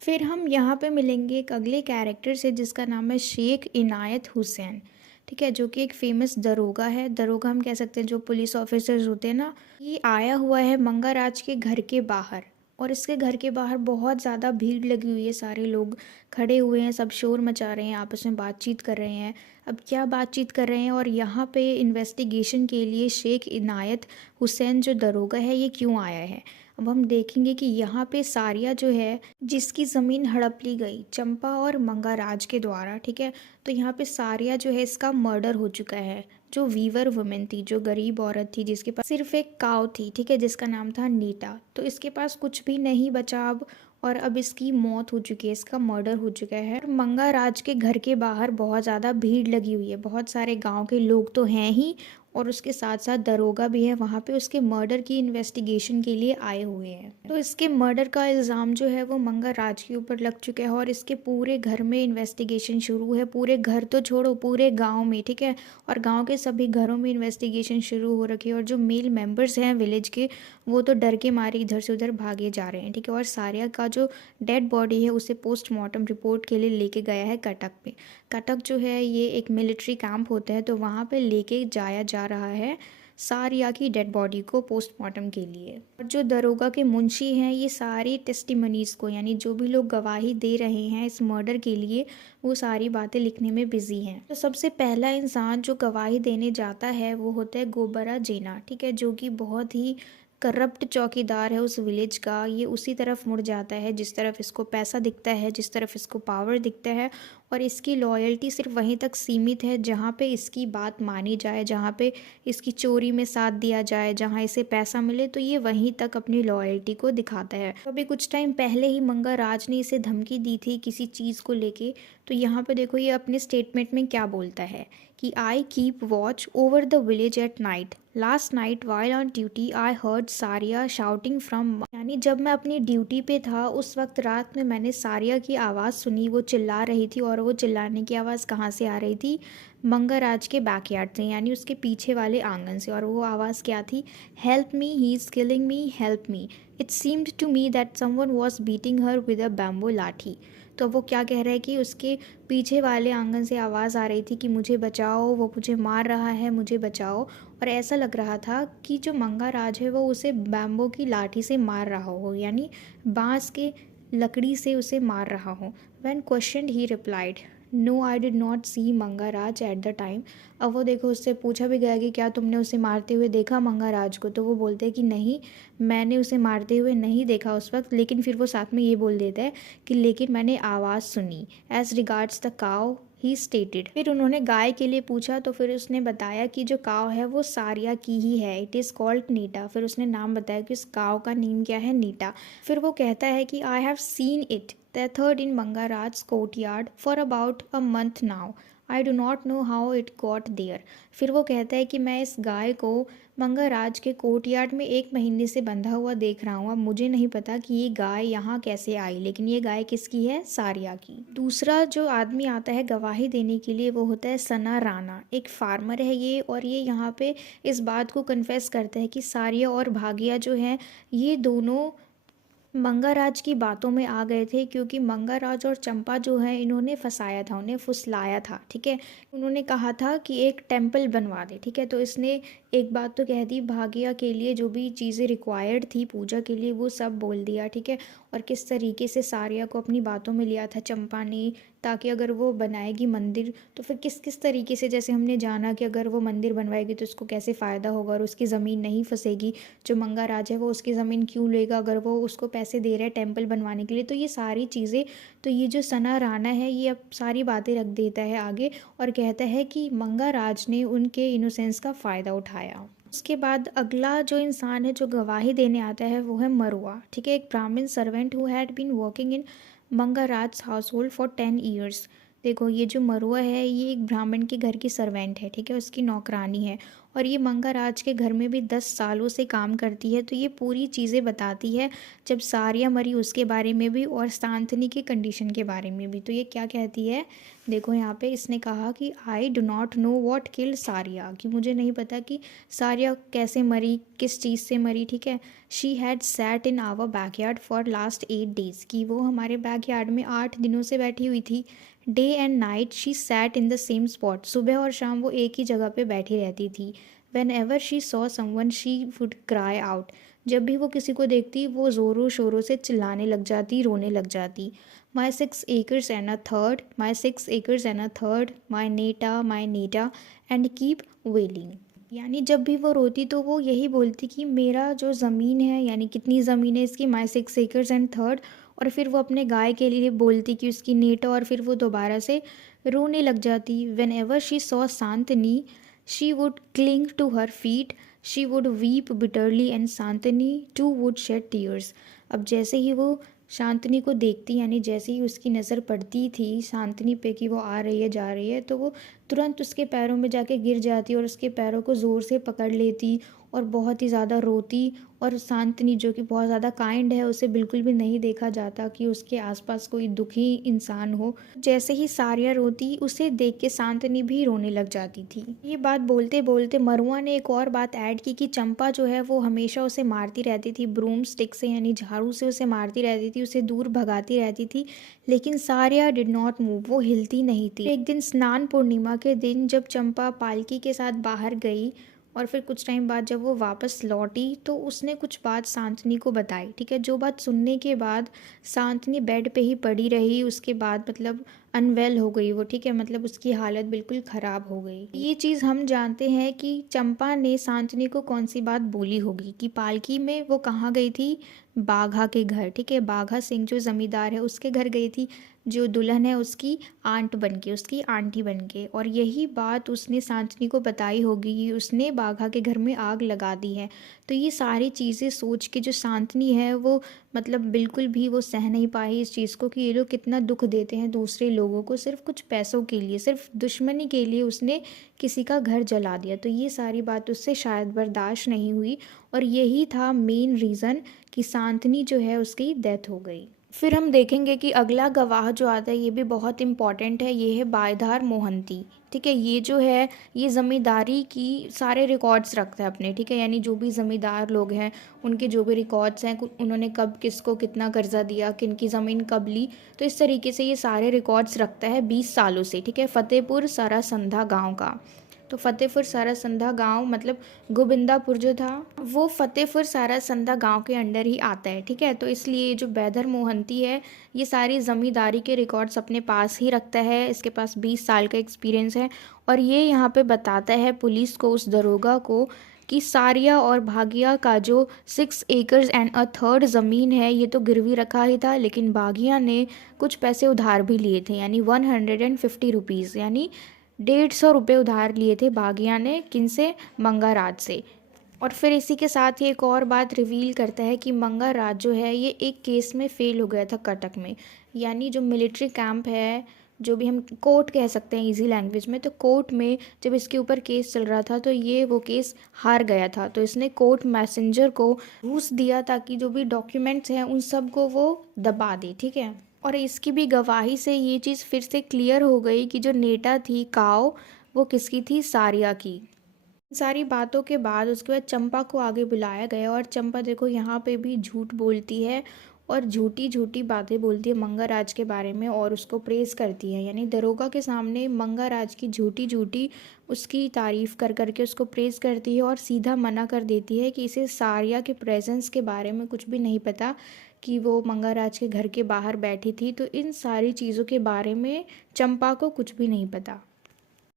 फिर हम यहाँ पे मिलेंगे एक अगले कैरेक्टर से जिसका नाम है शेख इनायत हुसैन, ठीक है, जो कि एक फेमस दरोगा है। दरोगा हम कह सकते हैं जो पुलिस ऑफिसर्स होते हैं ना। ये आया हुआ है मंगाराज के घर के बाहर, और इसके घर के बाहर बहुत ज़्यादा भीड़ लगी हुई है, सारे लोग खड़े हुए हैं, सब शोर मचा रहे हैं, आपस में बातचीत कर रहे हैं। अब क्या बातचीत कर रहे हैं, और यहाँ पे इन्वेस्टिगेशन के लिए शेख इनायत हुसैन जो दरोगा है ये क्यों आया है। अब हम देखेंगे कि यहाँ पे सारिया जो है जिसकी ज़मीन हड़प ली गई चंपा और मंगाराज के द्वारा, ठीक है। तो यहाँ पे सारिया जो है इसका मर्डर हो चुका है। जो वीवर वुमेन थी, जो गरीब औरत थी जिसके पास सिर्फ एक काव थी, ठीक है, जिसका नाम था नीता, तो इसके पास कुछ भी नहीं बचा अब, और अब इसकी मौत हो चुकी है, इसका मर्डर हो चुका है। और मंगाराज के घर के बाहर बहुत ज़्यादा भीड़ लगी हुई है, बहुत सारे गांव के लोग तो हैं ही, और उसके साथ साथ दरोगा भी है वहाँ पे उसके मर्डर की इन्वेस्टिगेशन के लिए आए हुए हैं। तो इसके मर्डर का इल्ज़ाम जो है वो मंगाराज के ऊपर लग चुका है, और इसके पूरे घर में इन्वेस्टिगेशन शुरू है। पूरे घर तो छोड़ो, पूरे गांव में, ठीक है, और गांव के सभी घरों में इन्वेस्टिगेशन शुरू हो रखी है। और जो मेल मेंबर्स हैं विलेज के वो तो डर के मारे इधर से उधर भागे जा रहे हैं, ठीक है। और सारिया का जो डेड बॉडी है उसे पोस्टमार्टम रिपोर्ट के लिए लेके गया है कटक में। कटक जो है ये एक मिलिट्री कैंप होता है, तो वहाँ पे लेके जाया जा रहा है सारिया की डेड बॉडी को पोस्टमार्टम के लिए। और जो दरोगा के मुंशी हैं ये सारी टेस्टिमनीज़ को, यानी जो भी लोग गवाही दे रहे हैं इस मर्डर के लिए, वो सारी बातें लिखने में बिजी हैं। तो सबसे पहला इंसान जो गवाही देने जाता है वो होता है गोबरा जेना, ठीक है, जो कि बहुत ही करप्ट चौकीदार है उस विलेज का। ये उसी तरफ मुड़ जाता है जिस तरफ इसको पैसा दिखता है, जिस तरफ इसको पावर दिखता है, और इसकी लॉयल्टी सिर्फ वहीं तक सीमित है जहाँ पे इसकी बात मानी जाए, जहाँ पे इसकी चोरी में साथ दिया जाए, जहाँ इसे पैसा मिले, तो ये वहीं तक अपनी लॉयल्टी को दिखाता है। तो अभी कुछ टाइम पहले ही मंगा राज ने इसे धमकी दी थी किसी चीज़ को लेके। तो यहाँ पे देखो ये अपने स्टेटमेंट में क्या बोलता है कि I keep watch over the village at night. Last night while on duty I heard सारिया शाउटिंग फ्रॉम, यानी जब मैं अपनी ड्यूटी पे था उस वक्त रात में मैंने सारिया की आवाज़ सुनी, वो चिल्ला रही थी। और वो चिल्लाने की आवाज़ कहाँ से आ रही थी? मंगाराज के बैकयार्ड से, यानी उसके पीछे वाले आंगन से। और वो आवाज़ क्या थी? Help me, he is killing me, help me. It seemed to me that someone was beating her with a bamboo lathi. तो वो क्या कह रहा है कि उसके पीछे वाले आंगन से आवाज़ आ रही थी कि मुझे बचाओ, वो मुझे मार रहा है, मुझे बचाओ। और ऐसा लग रहा था कि जो मंगाराज है वो उसे बैम्बो की लाठी से मार रहा हो, यानी बांस के लकड़ी से उसे मार रहा हो। When question he replied, no I did not see Mangaraj at the time. अब वो देखो उससे पूछा भी गया कि क्या तुमने उसे मारते हुए देखा मंगाराज को? तो वो बोलते हैं कि नहीं, मैंने उसे मारते हुए नहीं देखा उस वक्त। लेकिन फिर वो साथ में ये बोल देता है कि लेकिन मैंने आवाज़ सुनी। As regards the cow he stated. फिर उन्होंने गाय के लिए पूछा तो फिर उसने बताया कि जो काव है वो सारिया की ही है, इट इज़ कॉल्ड नीटा। फिर उसने नाम बताया कि उस काव का नेम क्या है, नीटा। फिर वो कहता है कि I have seen it tethered in Mangaraj's courtyard for about a month now. I do not know how it got there. फिर वो कहता है कि मैं इस गाय को मंगाराज के कोर्टयार्ड में 1 महीने से बंधा हुआ देख रहा हूँ। अब मुझे नहीं पता कि ये गाय यहाँ कैसे आई, लेकिन ये गाय किसकी है? सारिया की। दूसरा जो आदमी आता है गवाही देने के लिए वो होता है सना राणा, एक फार्मर है ये। और ये यहाँ पे इस बात को कन्फेस करता है कि सारिया और भागिया जो है ये दोनों मंगाराज की बातों में आ गए थे, क्योंकि मंगाराज और चंपा जो है इन्होंने फंसाया था, उन्हें फुसलाया था, ठीक है। उन्होंने कहा था कि एक टेम्पल बनवा दे, ठीक है। तो इसने एक बात तो कह दी, भाग्या के लिए जो भी चीज़ें रिक्वायर्ड थी पूजा के लिए वो सब बोल दिया, ठीक है। और किस तरीके से सारिया को अपनी बातों में लिया था चंपा ने, ताकि अगर वो बनाएगी मंदिर तो फिर किस किस तरीके से, जैसे हमने जाना कि अगर वो मंदिर बनवाएगी तो उसको कैसे फ़ायदा होगा और उसकी ज़मीन नहीं फंसेगी। जो मंगाराज है वो उसकी ज़मीन क्यों लेगा अगर वो उसको पैसे दे रहा है टेम्पल बनवाने के लिए। तो ये सारी चीज़ें, तो ये जो सना राणा है ये अब सारी बातें रख देता है आगे और कहता है कि मंगाराज ने उनके इनोसेंस का फ़ायदा उठाया। उसके बाद अगला जो इंसान है जो गवाही देने आता है वो है मरुआ, ठीक है, एक Brahmin servant who had been working in Mangaraj household for 10 years. देखो ये जो मरुआ है ये एक ब्राह्मण के घर की सर्वेंट है, ठीक है, उसकी नौकरानी है। और ये मंगाराज के घर में भी 10 सालों से काम करती है। तो ये पूरी चीज़ें बताती है, जब सारिया मरी उसके बारे में भी और सांतनी के कंडीशन के बारे में भी। तो ये क्या कहती है, देखो यहाँ पे इसने कहा कि I do not know what killed सारिया, कि मुझे नहीं पता कि सारिया कैसे मरी, किस चीज़ से मरी, ठीक है। She had sat in our backyard for last 8 days, कि वो हमारे बैकयार्ड में 8 दिनों से बैठी हुई थी। Day and night she sat in the same spot, सुबह और शाम वो एक ही जगह पे बैठी रहती थी। When ever she saw someone she would cry out, जब भी वो किसी को देखती वो ज़ोरों शोरों से चिल्लाने लग जाती, रोने लग जाती। My 6 acres and a third, my 6 acres and a third, my नीटा एंड कीप वेलिंग। यानी जब भी वो रोती तो वो यही बोलती कि मेरा जो ज़मीन है, यानी कितनी ज़मीन है इसकी, माई 6 acres and third। और फिर वो अपने गाय के लिए बोलती कि उसकी नीटा, और फिर वो दोबारा से रोने लग जाती। Whenever she saw Santani she would cling to her feet, she would weep bitterly and Santani too would shed tears. अब जैसे ही वो शांतनी को देखती, यानी जैसे ही उसकी नज़र पड़ती थी शांतनी पे कि वो आ रही है जा रही है, तो वो तुरंत उसके पैरों में जाके गिर जाती और उसके पैरों को ज़ोर से पकड़ लेती और बहुत ही ज़्यादा रोती। और शांतनी जो कि बहुत ज़्यादा काइंड है, उसे बिल्कुल भी नहीं देखा जाता कि उसके आसपास कोई दुखी इंसान हो। जैसे ही सारिया रोती उसे देख के शांतनी भी रोने लग जाती थी। ये बात बोलते बोलते मरुआ ने एक और बात ऐड की कि चंपा जो है वो हमेशा उसे मारती रहती थी ब्रूम स्टिक से, यानी झाड़ू से उसे मारती रहती थी, उसे दूर भगाती रहती थी। लेकिन सारिया डिड नॉट मूव, वो हिलती नहीं थी। एक दिन स्नान पूर्णिमा के दिन जब चंपा पालकी के साथ बाहर गई और फिर कुछ टाइम बाद जब वो वापस लौटी तो उसने कुछ बात शांतनी को बताई, ठीक है। जो बात सुनने के बाद शांतनी बेड पे ही पड़ी रही, उसके बाद मतलब अनवेल हो गई वो, ठीक है, मतलब उसकी हालत बिल्कुल ख़राब हो गई। ये चीज़ हम जानते हैं कि चंपा ने शांतनी को कौन सी बात बोली होगी कि पालकी में वो कहाँ गई थी, बाघा के घर, ठीक है। बाघा सिंह जो ज़मींदार है उसके घर गई थी, जो दुल्हन है उसकी आंट बन के, उसकी आंटी बन के, और यही बात उसने शांतनी को बताई होगी कि उसने बाघा के घर में आग लगा दी है। तो ये सारी चीज़ें सोच के जो शांतनी है वो मतलब बिल्कुल भी वो सह नहीं पाई इस चीज़ को कि ये लोग कितना दुख देते हैं दूसरे लोगों को सिर्फ कुछ पैसों के लिए, सिर्फ दुश्मनी के लिए उसने किसी का घर जला दिया। तो ये सारी बात उससे शायद बर्दाश्त नहीं हुई और यही था मेन रीज़न कि शांतनी जो है उसकी डेथ हो गई। फिर हम देखेंगे कि अगला गवाह जो आता है ये भी बहुत इम्पॉर्टेंट है, ये है बायधार मोहंती, ठीक है। ये जो है ये ज़मींदारी की सारे रिकॉर्ड्स रखता है अपने, ठीक है, यानी जो भी ज़मींदार लोग हैं उनके जो भी रिकॉर्ड्स हैं, उन्होंने कब किसको कितना कर्जा दिया, किन की ज़मीन कब ली, तो इस तरीके से ये सारे रिकॉर्ड्स रखता है 20 सालों से, ठीक है। फतेहपुर सरासंधा गाँव का, तो फतेहपुर सरासंधा गांव मतलब गोविंदापुर जो था वो फतेहपुर सरासंधा गांव के अंडर ही आता है, ठीक है। तो इसलिए जो बैदर मोहंती है ये सारी ज़मींदारी के रिकॉर्ड्स अपने पास ही रखता है, इसके पास 20 साल का एक्सपीरियंस है और ये यहाँ पे बताता है पुलिस को, उस दरोगा को, कि सारिया और भागिया का जो 6 एकर्स एंड अ थर्ड ज़मीन है ये तो गिरवी रखा ही था, लेकिन भागिया ने कुछ पैसे उधार भी लिए थे, यानी 150 रुपीज़, यानी 150 रुपये उधार लिए थे बागिया ने, किनसे, मंगाराज से। और फिर इसी के साथ ही एक और बात रिवील करता है कि मंगाराज जो है ये एक केस में फेल हो गया था कटक में, यानी जो मिलिट्री कैंप है, जो भी हम कोर्ट कह सकते हैं इजी लैंग्वेज में, तो कोर्ट में जब इसके ऊपर केस चल रहा था तो ये वो केस हार गया था। तो इसने कोर्ट मैसेंजर को घूस दिया ताकि जो भी डॉक्यूमेंट्स हैं उन सब को वो दबा दे, ठीक है। और इसकी भी गवाही से ये चीज़ फिर से क्लियर हो गई कि जो नेटा थी काओ वो किसकी थी, सारिया की। सारी बातों के बाद उसके बाद चंपा को आगे बुलाया गया और चंपा देखो यहाँ पे भी झूठ बोलती है और झूठी झूठी बातें बोलती है मंगाराज के बारे में और उसको प्रेज करती है, यानी दरोगा के सामने मंगाराज की झूठी झूठी उसकी तारीफ़ कर करके उसको प्रेज करती है और सीधा मना कर देती है कि इसे सारिया के प्रेजेंस के बारे में कुछ भी नहीं पता, कि वो मंगाराज के घर के बाहर बैठी थी, तो इन सारी चीज़ों के बारे में चंपा को कुछ भी नहीं पता।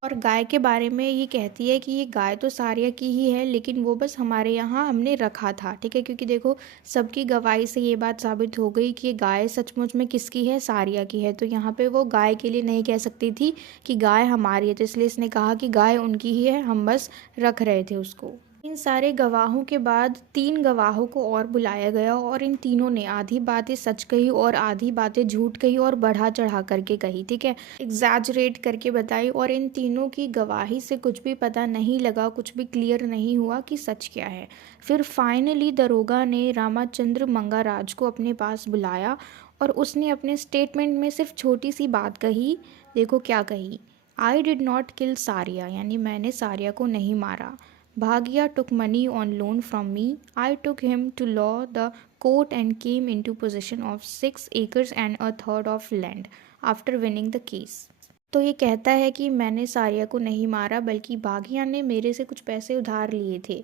और गाय के बारे में ये कहती है कि ये गाय तो सारिया की ही है, लेकिन वो बस हमारे यहाँ हमने रखा था, ठीक है, क्योंकि देखो सबकी गवाही से ये बात साबित हो गई कि ये गाय सचमुच में किसकी है, सारिया की है। तो यहाँ पे वो गाय के लिए नहीं कह सकती थी कि गाय हमारी है, तो इसलिए इसने कहा कि गाय उनकी ही है, हम बस रख रहे थे उसको। इन सारे गवाहों के बाद 3 गवाहों को और बुलाया गया और इन तीनों ने आधी बातें सच कही और आधी बातें झूठ कही और बढ़ा चढ़ा करके कही, ठीक है, एग्जैजरेट करके बताई। और इन तीनों की गवाही से कुछ भी पता नहीं लगा, कुछ भी क्लियर नहीं हुआ कि सच क्या है। फिर फाइनली दरोगा ने रामाचंद्र मंगाराज को अपने पास बुलाया और उसने अपने स्टेटमेंट में सिर्फ छोटी सी बात कही। देखो क्या कही, आई डिड नॉट किल सारिया, यानी मैंने सारिया को नहीं मारा। Bhagia took money on loan from me. I took him to law the court and came into possession of 6 acres and a third of land after winning the case. तो ये कहता है कि मैंने सारिया को नहीं मारा बल्कि भागिया ने मेरे से कुछ पैसे उधार लिए थे।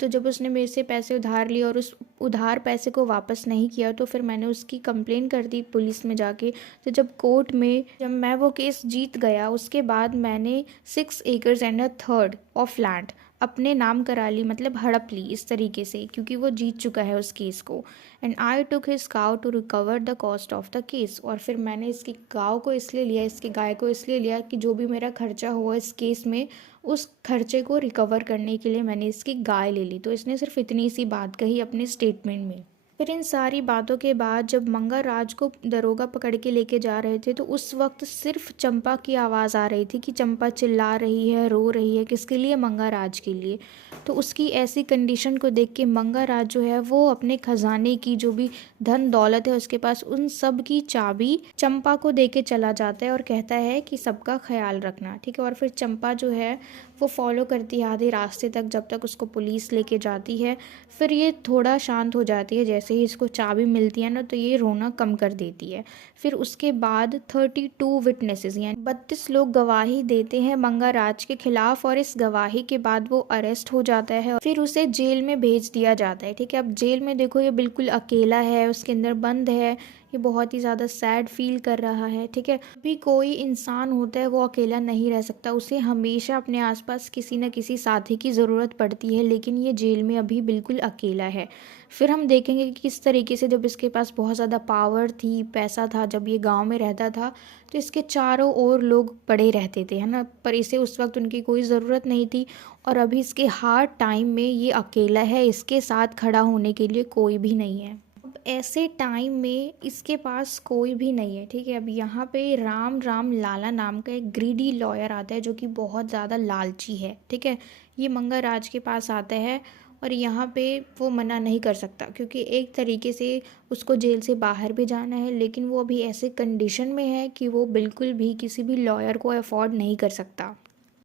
तो जब उसने मेरे से पैसे उधार लिए और उस उधार पैसे को वापस नहीं किया तो फिर मैंने उसकी कंप्लेन कर दी पुलिस में जाके। तो जब कोर्ट में जब मैं वो केस जीत गया उसके बाद मैंने 6 acres and a third of land अपने नाम करा ली, मतलब हड़प ली इस तरीके से, क्योंकि वो जीत चुका है उस केस को। And I took his cow to recover the cost of the case, और फिर मैंने इसकी गाय को इसलिए लिया, इसकी गाय को इसलिए लिया कि जो भी मेरा खर्चा हुआ इस केस में उस खर्चे को रिकवर करने के लिए मैंने इसकी गाय ले ली। तो इसने सिर्फ इतनी सी बात कही अपने स्टेटमेंट में। फिर इन सारी बातों के बाद जब मंगाराज को दरोगा पकड़ के लेके जा रहे थे तो उस वक्त सिर्फ चंपा की आवाज़ आ रही थी कि चंपा चिल्ला रही है, रो रही है, किसके लिए, मंगाराज के लिए। तो उसकी ऐसी कंडीशन को देख के मंगाराज जो है वो अपने खजाने की जो भी धन दौलत है उसके पास, उन सब की चाबी चंपा को दे के चला जाता है और कहता है कि सबका ख्याल रखना, ठीक है। और फिर चंपा जो है वो फॉलो करती है आधे रास्ते तक, जब तक उसको पुलिस लेके जाती है। फिर ये थोड़ा शांत हो जाती है, जैसे ही इसको चाबी मिलती है ना तो ये रोना कम कर देती है। फिर उसके बाद 32 विटनेसेस यानी 32 लोग गवाही देते हैं मंगाराज के खिलाफ, और इस गवाही के बाद वो अरेस्ट हो जाता है। फिर उसे जेल में भेज दिया जाता है। ठीक है, अब जेल में देखो ये बिल्कुल अकेला है, उसके अंदर बंद है, ये बहुत ही ज़्यादा सैड फील कर रहा है। ठीक है, भी कोई इंसान होता है वो अकेला नहीं रह सकता, उसे हमेशा अपने आसपास किसी न किसी साथी की ज़रूरत पड़ती है, लेकिन ये जेल में अभी बिल्कुल अकेला है। फिर हम देखेंगे कि किस तरीके से जब इसके पास बहुत ज़्यादा पावर थी, पैसा था, जब ये गांव में रहता था तो इसके चारों ओर लोग पड़े रहते थे, है ना, पर इसे उस वक्त उनकी कोई ज़रूरत नहीं थी। और अभी इसके हार्ड टाइम में ये अकेला है, इसके साथ खड़ा होने के लिए कोई भी नहीं है। अब ऐसे टाइम में इसके पास कोई भी नहीं है। ठीक है, अब यहाँ पे राम राम लाला नाम का एक ग्रीडी लॉयर आता है जो कि बहुत ज़्यादा लालची है। ठीक है, ये मंगाराज के पास आता है और यहाँ पे वो मना नहीं कर सकता, क्योंकि एक तरीके से उसको जेल से बाहर भी जाना है, लेकिन वो अभी ऐसे कंडीशन में है कि वो बिल्कुल भी किसी भी लॉयर को अफोर्ड नहीं कर सकता।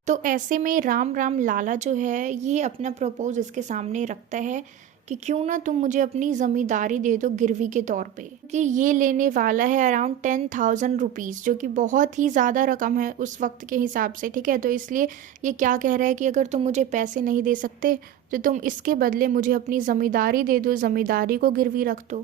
तो ऐसे में राम राम लाला जो है ये अपना प्रपोज इसके सामने रखता है कि क्यों ना तुम मुझे अपनी ज़मींदारी दे दो गिरवी के तौर पे, कि ये लेने वाला है अराउंड 10,000 रुपीज़, जो कि बहुत ही ज़्यादा रकम है उस वक्त के हिसाब से। ठीक है, तो इसलिए ये क्या कह रहा है कि अगर तुम मुझे पैसे नहीं दे सकते तो तुम इसके बदले मुझे अपनी ज़मींदारी दे दो, ज़मींदारी को गिरवी रख दो।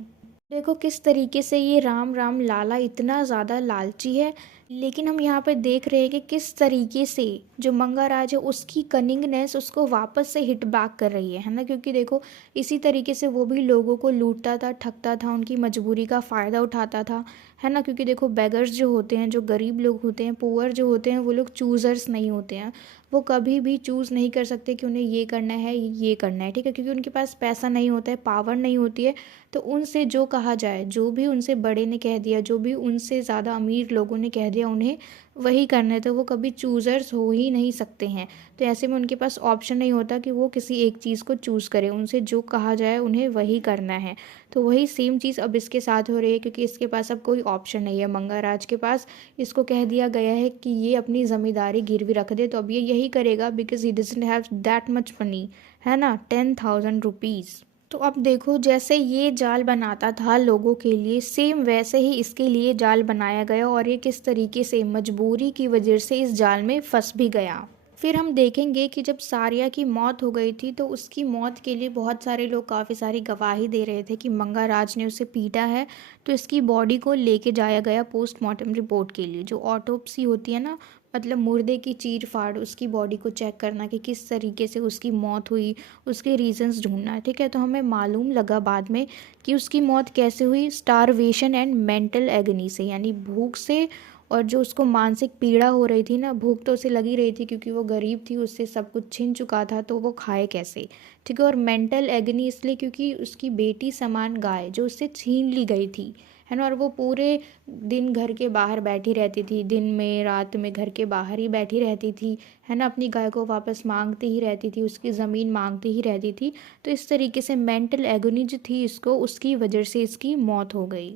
देखो किस तरीके से ये राम राम लाला इतना ज़्यादा लालची है, लेकिन हम यहाँ पे देख रहे हैं कि किस तरीके से जो मंगाराज है उसकी कनिंगनेस उसको वापस से हिट बैक कर रही है ना, क्योंकि देखो इसी तरीके से वो भी लोगों को लूटता था, ठगता था, उनकी मजबूरी का फ़ायदा उठाता था, है ना। क्योंकि देखो बेगर्स जो होते हैं, जो गरीब लोग होते हैं, पुअर जो होते हैं, वो लोग चूज़र्स नहीं होते हैं, वो कभी भी चूज़ नहीं कर सकते कि उन्हें ये करना है ये करना है। ठीक है, क्योंकि उनके पास पैसा नहीं होता है, पावर नहीं होती है, तो उनसे जो कहा जाए, जो भी उनसे बड़े ने कह दिया, जो भी उनसे ज़्यादा अमीर लोगों ने कह दिया उन्हें वही करना है, तो वो कभी चूज़र्स हो ही नहीं सकते हैं। तो ऐसे में उनके पास ऑप्शन नहीं होता कि वो किसी एक चीज़ को चूज़ करें, उनसे जो कहा जाए उन्हें वही करना है। तो वही सेम चीज़ अब इसके साथ हो रही है, क्योंकि इसके पास अब कोई ऑप्शन नहीं है मंगाराज के पास। इसको कह दिया गया है कि ये अपनी ज़मींदारी गिरवी रख दे, तो अब ये यही करेगा, because he doesn't have that much money, है ना, 10,000 रुपीज़। तो अब देखो जैसे ये जाल बनाता था लोगों के लिए, सेम वैसे ही इसके लिए जाल बनाया गया, और ये किस तरीके से मजबूरी की वजह से इस जाल में फंस भी गया। फिर हम देखेंगे कि जब सारिया की मौत हो गई थी तो उसकी मौत के लिए बहुत सारे लोग काफ़ी सारी गवाही दे रहे थे कि मंगाराज ने उसे पीटा है। तो इसकी बॉडी को लेके जाया गया पोस्टमार्टम रिपोर्ट के लिए, जो ऑटोप्सी होती है ना, मतलब मुर्दे की चीर फाड़, उसकी बॉडी को चेक करना कि किस तरीके से उसकी मौत हुई, उसके रीजंस ढूंढना। ठीक है, तो हमें मालूम लगा बाद में कि उसकी मौत कैसे हुई, स्टारवेशन एंड मेंटल एगनी से, यानी भूख से, और जो उसको मानसिक पीड़ा हो रही थी ना, भूख तो उसे लगी रही थी क्योंकि वो गरीब थी, उससे सब कुछ छिन चुका था, तो वो खाए कैसे। ठीक है, और मेंटल एगनी इसलिए क्योंकि उसकी बेटी समान गाय जो उससे छीन ली गई थी, है ना, और वो पूरे दिन घर के बाहर बैठी रहती थी, दिन में रात में घर के बाहर ही बैठी रहती थी, है ना, अपनी गाय को वापस मांगती ही रहती थी, उसकी ज़मीन मांगती ही रहती थी। तो इस तरीके से मेंटल एगोनी जो थी इसको, उसकी वजह से इसकी मौत हो गई।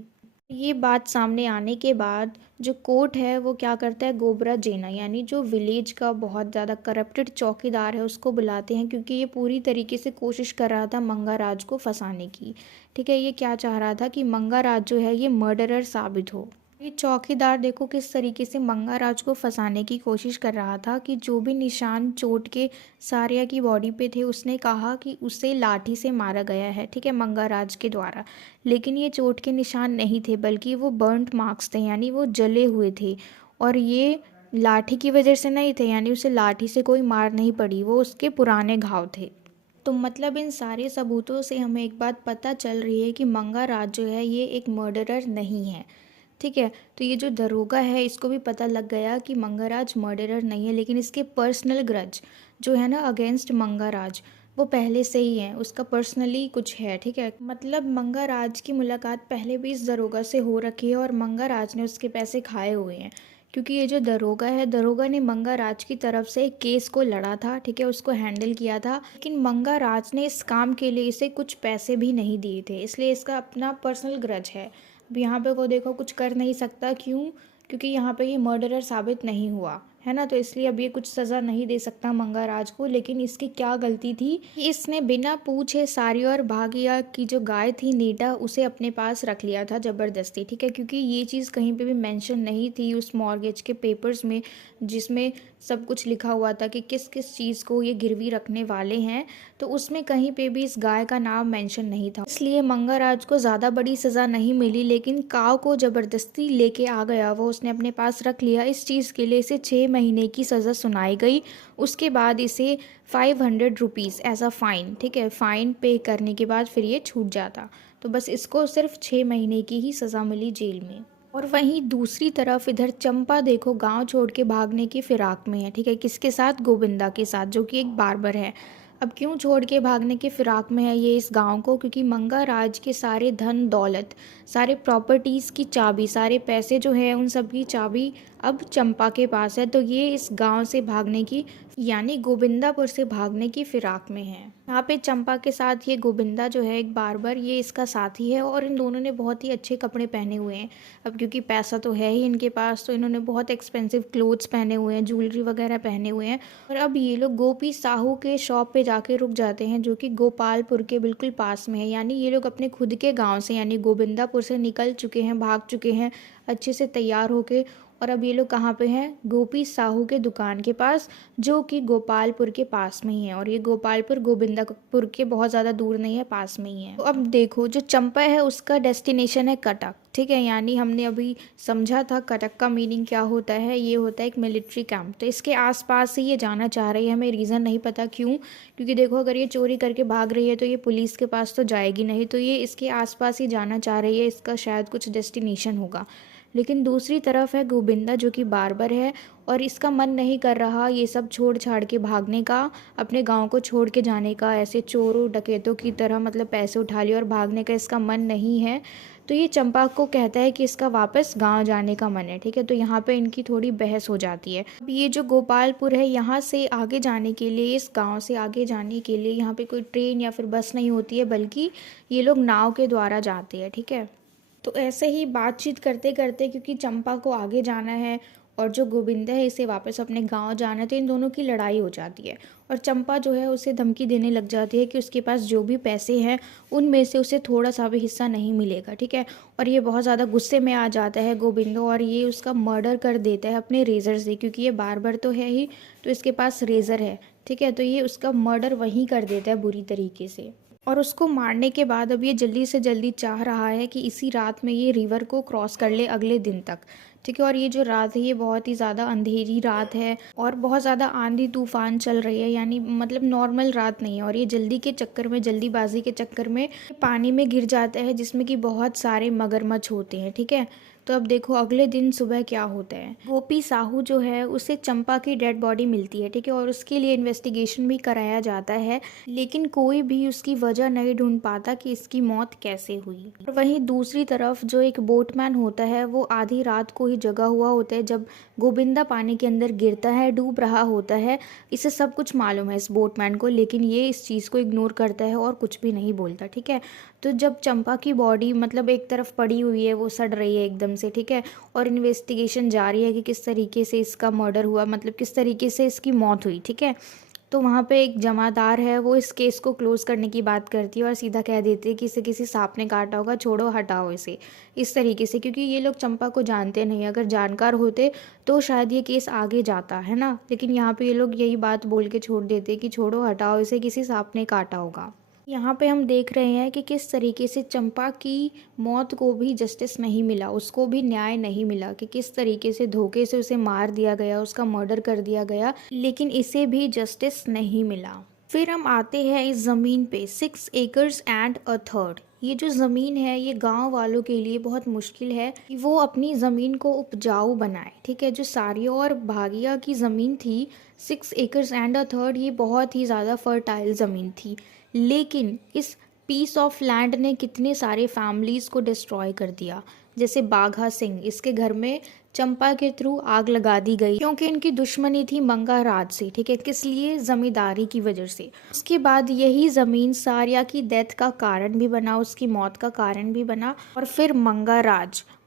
ये बात सामने आने के बाद जो कोर्ट है वो क्या करता है, गोबरा जेना यानी जो विलेज का बहुत ज़्यादा करप्टेड चौकीदार है उसको बुलाते हैं, क्योंकि ये पूरी तरीके से कोशिश कर रहा था मंगाराज को फंसाने की। ठीक है, ये क्या चाह रहा था कि मंगाराज जो है ये मर्डरर साबित हो। ये चौकीदार देखो किस तरीके से मंगाराज को फंसाने की कोशिश कर रहा था, कि जो भी निशान चोट के सारिया की बॉडी पे थे उसने कहा कि उसे लाठी से मारा गया है, ठीक है, मंगाराज के द्वारा। लेकिन ये चोट के निशान नहीं थे, बल्कि वो बर्न्ट मार्क्स थे, यानी वो जले हुए थे, और ये लाठी की वजह से नहीं थे, यानी उसे लाठी से कोई मार नहीं पड़ी, वो उसके पुराने घाव थे। तो मतलब इन सारे सबूतों से हमें एक बात पता चल रही है कि मंगाराज जो है ये एक मर्डरर नहीं है। ठीक है, तो ये जो दरोगा है इसको भी पता लग गया कि मंगाराज मर्डरर नहीं है, लेकिन इसके पर्सनल ग्रज जो है ना अगेंस्ट मंगाराज, वो पहले से ही है, उसका पर्सनली कुछ है। ठीक है, मतलब मंगाराज की मुलाकात पहले भी इस दरोगा से हो रखी है, और मंगाराज ने उसके पैसे खाए हुए हैं, क्योंकि ये जो दरोगा है, दरोगा ने मंगाराज की तरफ से एक केस को लड़ा था, ठीक है, उसको हैंडल किया था, लेकिन मंगाराज ने इस काम के लिए इसे कुछ पैसे भी नहीं दिए थे, इसलिए इसका अपना पर्सनल ग्रज है। अब यहाँ पे वो देखो कुछ कर नहीं सकता, क्यों, क्योंकि यहाँ पे ये मर्डरर साबित नहीं हुआ। है ना। तो इसलिए अब ये कुछ सज़ा नहीं दे सकता मंगाराज को। लेकिन इसकी क्या गलती थी कि इसने बिना पूछे सारी और भागिया की जो गाय थी नीटा, उसे अपने पास रख लिया था ज़बरदस्ती, ठीक है। क्योंकि ये चीज़ कहीं पे भी मेंशन नहीं थी उस मॉर्गेज के पेपर्स में, जिसमें सब कुछ लिखा हुआ था कि किस किस चीज़ को ये गिरवी रखने वाले हैं। तो उसमें कहीं पे भी इस गाय का नाम मेंशन नहीं था। इसलिए मंगाराज को ज़्यादा बड़ी सज़ा नहीं मिली, लेकिन काव को ज़बरदस्ती लेके आ गया, वो उसने अपने पास रख लिया। इस चीज़ के लिए इसे 6 महीने की सज़ा सुनाई गई। उसके बाद इसे 500 रुपीज़ एज अ फ़ाइन, ठीक है, फ़ाइन पे करने के बाद फिर ये छूट जाता। तो बस इसको सिर्फ 6 महीने की ही सज़ा मिली जेल में। और वहीं दूसरी तरफ इधर चंपा देखो गांव छोड़ के भागने की फिराक में है, ठीक है। किसके साथ? गोविंदा के साथ, जो कि एक बार्बर है। अब क्यों छोड़ के भागने की फिराक में है ये इस गांव को? क्योंकि मंगा राज के सारे धन दौलत, सारे प्रॉपर्टीज़ की चाबी, सारे पैसे जो है उन सब की चाबी अब चंपा के पास है। तो ये इस गांव से भागने की, यानी गोविंदापुर से भागने की फिराक में है। यहाँ पे चंपा के साथ ये गोविंदा जो है एक बार्बर, ये इसका साथी है। और इन दोनों ने बहुत ही अच्छे कपड़े पहने हुए हैं। अब क्योंकि पैसा तो है ही इनके पास, तो इन्होंने बहुत एक्सपेंसिव क्लोथ्स पहने हुए हैं, ज्वेलरी वगैरह पहने हुए हैं। और अब ये लोग गोपी साहू के शॉप पे जाके रुक जाते हैं, जो कि गोपालपुर के बिल्कुल पास में है। यानी ये लोग अपने खुद के गांव से, यानी गोविंदापुर से निकल चुके हैं, भाग चुके हैं अच्छे से तैयार होके। और अब ये लोग कहाँ पे हैं? गोपी साहू के दुकान के पास, जो कि गोपालपुर के पास में ही है। और ये गोपालपुर गोविंदापुर के बहुत ज़्यादा दूर नहीं है, पास में ही है। तो अब देखो, जो चंपा है उसका डेस्टिनेशन है कटक, ठीक है। यानी हमने अभी समझा था कटक का मीनिंग क्या होता है, ये होता है एक मिलिट्री कैंप। तो इसके आसपास से ये जाना चाह रही है, हमें रीज़न नहीं पता क्यों। क्योंकि देखो, अगर ये चोरी करके भाग रही है तो ये पुलिस के पास तो जाएगी नहीं, तो ये इसके आसपास ही जाना चाह रही है, इसका शायद कुछ डेस्टिनेशन होगा। लेकिन दूसरी तरफ है गोविंदा, जो कि बार्बर है, और इसका मन नहीं कर रहा ये सब छोड़ छाड़ के भागने का, अपने गांव को छोड़ के जाने का, ऐसे चोरों डकैतों की तरह, मतलब पैसे उठा लिए और भागने का इसका मन नहीं है। तो ये चंपा को कहता है कि इसका वापस गांव जाने का मन है, ठीक है। तो यहाँ पे इनकी थोड़ी बहस हो जाती है। अब ये जो गोपालपुर है, यहाँ से आगे जाने के लिए, इस गांव से आगे जाने के लिए यहाँ पे कोई ट्रेन या फिर बस नहीं होती है, बल्कि ये लोग नाव के द्वारा जाते हैं, ठीक है। तो ऐसे ही बातचीत करते करते, क्योंकि चंपा को आगे जाना है और जो गोविंदा है इसे वापस अपने गांव जाना है, तो इन दोनों की लड़ाई हो जाती है। और चंपा जो है उसे धमकी देने लग जाती है कि उसके पास जो भी पैसे हैं उनमें से उसे थोड़ा सा भी हिस्सा नहीं मिलेगा, ठीक है। और ये बहुत ज़्यादा गुस्से में आ जाता है गोविंदो, और ये उसका मर्डर कर देता है अपने रेज़र से। क्योंकि ये बार्बर तो है ही, तो इसके पास रेज़र है, ठीक है। तो ये उसका मर्डर वहीं कर देता है बुरी तरीके से। और उसको मारने के बाद अब ये जल्दी से जल्दी चाह रहा है कि इसी रात में ये रिवर को क्रॉस कर ले अगले दिन तक, ठीक है। और ये जो रात है ये बहुत ही ज़्यादा अंधेरी रात है और बहुत ज़्यादा आंधी तूफान चल रही है, यानी मतलब नॉर्मल रात नहीं है। और ये जल्दी के चक्कर में, जल्दीबाजी के चक्कर में पानी में गिर जाता है, जिसमें कि बहुत सारे मगरमच्छ होते हैं, ठीक है। तो अब देखो अगले दिन सुबह क्या होता है। गोपी साहू जो है उसे चंपा की डेड बॉडी मिलती है, ठीक है। और उसके लिए इन्वेस्टिगेशन भी कराया जाता है, लेकिन कोई भी उसकी वजह नहीं ढूंढ पाता कि इसकी मौत कैसे हुई। और वहीं दूसरी तरफ जो एक बोटमैन होता है, वो आधी रात को ही जगा हुआ होता है, जब गोविंदा पानी के अंदर गिरता है, डूब रहा होता है। इसे सब कुछ मालूम है इस बोटमैन को, लेकिन ये इस चीज़ को इग्नोर करता है और कुछ भी नहीं बोलता, ठीक है। तो जब चंपा की बॉडी मतलब एक तरफ पड़ी हुई है, वो सड़ रही है एकदम से, ठीक है। और इन्वेस्टिगेशन जारी है कि किस तरीके से इसका मर्डर हुआ, मतलब किस तरीके से इसकी मौत हुई, ठीक है। तो वहाँ पे एक जमादार है, वो इस केस को क्लोज करने की बात करती है और सीधा कह देती है कि इसे किसी सांप ने काटा होगा, छोड़ो हटाओ इसे, इस तरीके से। क्योंकि ये लोग चंपा को जानते नहीं, अगर जानकार होते तो शायद ये केस आगे जाता है ना। लेकिन यहाँ पे ये लोग यही बात बोल के छोड़ देते कि छोड़ो हटाओ इसे, किसी सांप ने काटा होगा। यहाँ पे हम देख रहे हैं कि किस तरीके से चंपा की मौत को भी जस्टिस नहीं मिला, उसको भी न्याय नहीं मिला, कि किस तरीके से धोखे से उसे मार दिया गया, उसका मर्डर कर दिया गया, लेकिन इसे भी जस्टिस नहीं मिला। फिर हम आते हैं इस ज़मीन पे, 6 एकर्स एंड अ थर्ड। ये जो ज़मीन है ये गांव वालों के लिए बहुत मुश्किल है कि वो अपनी ज़मीन को उपजाऊ बनाए, ठीक है। जो सारियों और भागिया की ज़मीन थी, 6 एकर्स एंड अ थर्ड, ये बहुत ही ज़्यादा फर्टाइल ज़मीन थी। लेकिन इस पीस ऑफ लैंड ने कितने सारे फैमिलीज़ को डिस्ट्रॉय कर दिया। जैसे बाघा सिंह, इसके घर में चंपा के थ्रू आग लगा दी गई, क्योंकि इनकी दुश्मनी थी मंगा राज से, ठीक है। किस लिए? जमींदारी की वजह से। उसके बाद यही ज़मीन सारिया की डेथ का कारण भी बना, उसकी मौत का कारण भी बना। और फिर मंगा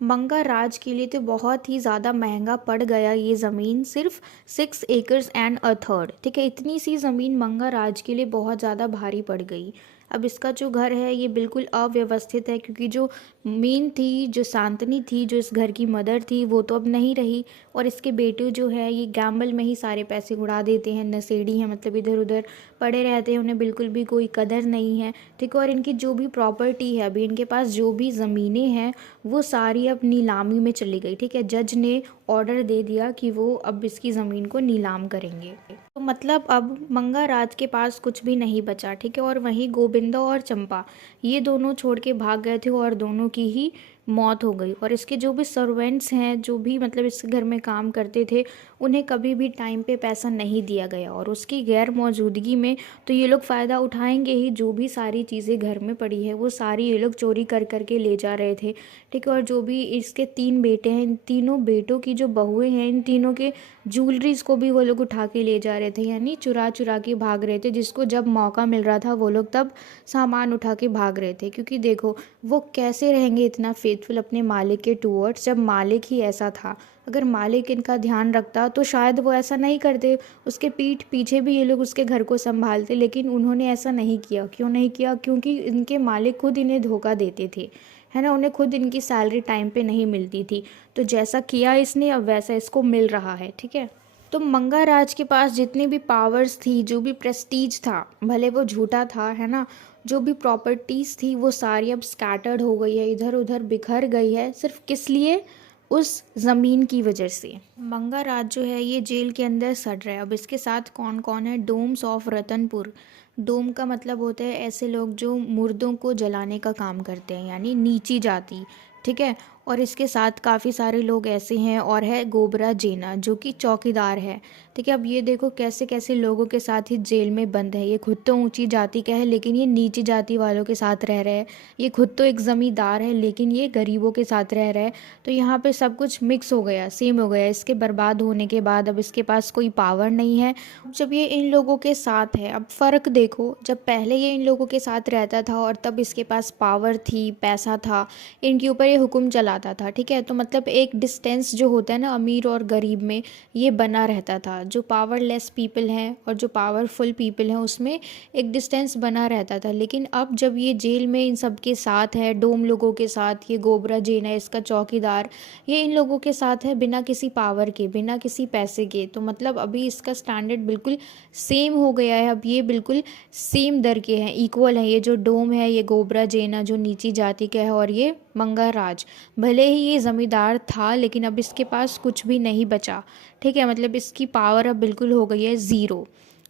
मंगा राज के लिए तो बहुत ही ज़्यादा महंगा पड़ गया ये ज़मीन, सिर्फ 6 एकड़ एंड 1/3। ठीक है, इतनी सी ज़मीन मंगा राज के लिए बहुत ज़्यादा भारी पड़ गई। अब इसका जो घर है ये बिल्कुल अव्यवस्थित है, क्योंकि जो मेन थी, जो शांतनी थी, जो इस घर की मदर थी, वो तो अब नहीं रही। और इसके बेटे जो है ये गैम्बल में ही सारे पैसे उड़ा देते हैं, नशेड़ी हैं, मतलब इधर उधर पड़े रहते हैं, उन्हें बिल्कुल भी कोई कदर नहीं है। ठीक है, और इनकी जो भी प्रॉपर्टी है, अभी इनके पास जो भी ज़मीनें हैं वो सारी अब नीलामी में चली गई। ठीक है, जज ने ऑर्डर दे दिया कि वो अब इसकी ज़मीन को नीलाम करेंगे। तो मतलब अब मंगा राज के पास कुछ भी नहीं बचा। ठीक है, और वहीं गोविंदा और चंपा ये दोनों छोड़ के भाग गए थे और दोनों की ही मौत हो गई। और इसके जो भी सर्वेंट्स हैं, जो भी मतलब इस घर में काम करते थे, उन्हें कभी भी टाइम पे पैसा नहीं दिया गया। और उसकी गैर मौजूदगी में तो ये लोग फ़ायदा उठाएंगे ही, जो भी सारी चीज़ें घर में पड़ी है वो सारी ये लोग चोरी कर कर के ले जा रहे थे। ठीक है, और जो भी इसके 3 बेटे हैं, इन तीनों बेटों की जो बहुएं हैं, इन तीनों के ज्वेलरीज को भी वो लोग उठा के ले जा रहे थे, यानी चुरा चुरा के भाग रहे थे। जिसको जब मौका मिल रहा था वो लोग तब सामान उठा के भाग रहे थे, क्योंकि देखो वो कैसे रहेंगे इतना फेथफुल अपने मालिक के टूवर्ड्स, जब मालिक ही ऐसा था। अगर मालिक इनका ध्यान रखता तो शायद वो ऐसा नहीं करते, उसके पीठ पीछे भी ये लोग उसके घर को संभालते। लेकिन उन्होंने ऐसा नहीं किया। क्यों नहीं किया? क्योंकि इनके मालिक खुद इन्हें धोखा देते थे, है ना। उन्हें खुद इनकी सैलरी टाइम पे नहीं मिलती थी। तो जैसा किया इसने, अब वैसा इसको मिल रहा है। ठीक है, तो मंगा राज के पास जितनी भी पावर्स थी, जो भी प्रेस्टीज था, भले वो झूठा था, है ना, जो भी प्रॉपर्टीज़ थी वो सारी अब स्कैटर्ड हो गई है, इधर उधर बिखर गई है। सिर्फ किस लिए? उस ज़मीन की वजह से। मंगा राज जो है ये जेल के अंदर सड़ रहा है। अब इसके साथ कौन कौन है? डोम्स ऑफ रतनपुर। डोम का मतलब होता है ऐसे लोग जो मुर्दों को जलाने का काम करते हैं, यानी नीची जाति। ठीक है, और इसके साथ काफ़ी सारे लोग ऐसे हैं। और है गोबरा जेना जो कि चौकीदार है। ठीक है, अब ये देखो कैसे कैसे लोगों के साथ ही जेल में बंद है। ये खुद तो ऊंची जाति का है लेकिन ये नीची जाति वालों के साथ रह रहा है। ये खुद तो एक ज़मींदार है लेकिन ये गरीबों के साथ रह रहा है। तो यहाँ पे सब कुछ मिक्स हो गया, सेम हो गया। इसके बर्बाद होने के बाद अब इसके पास कोई पावर नहीं है। जब ये इन लोगों के साथ है, अब फ़र्क देखो, जब पहले ये इन लोगों के साथ रहता था और तब इसके पास पावर थी, पैसा था, इनके ऊपर ये हुक्म चलाता था। ठीक है, तो मतलब एक डिस्टेंस जो होता है ना अमीर और गरीब में, ये बना रहता था। जो पावरलेस पीपल हैं और जो पावरफुल पीपल हैं उसमें एक डिस्टेंस बना रहता था। लेकिन अब जब ये जेल में इन सब के साथ है, डोम लोगों के साथ, ये गोबरा जेना इसका चौकीदार, ये इन लोगों के साथ है बिना किसी पावर के, बिना किसी पैसे के। तो मतलब अभी इसका स्टैंडर्ड बिल्कुल सेम हो गया है। अब ये बिल्कुल सेम दर के हैं, इक्वल हैं। ये जो डोम है, ये गोबरा जेना जो नीची जाति का है, और ये मंगा राज, भले ही ये ज़मींदार था लेकिन अब इसके पास कुछ भी नहीं बचा। ठीक है, मतलब इसकी पावर अब बिल्कुल हो गई है ज़ीरो।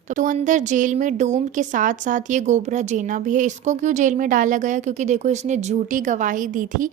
तो अंदर जेल में डोम के साथ साथ ये गोबरा जेना भी है। इसको क्यों जेल में डाला गया? क्योंकि देखो इसने झूठी गवाही दी थी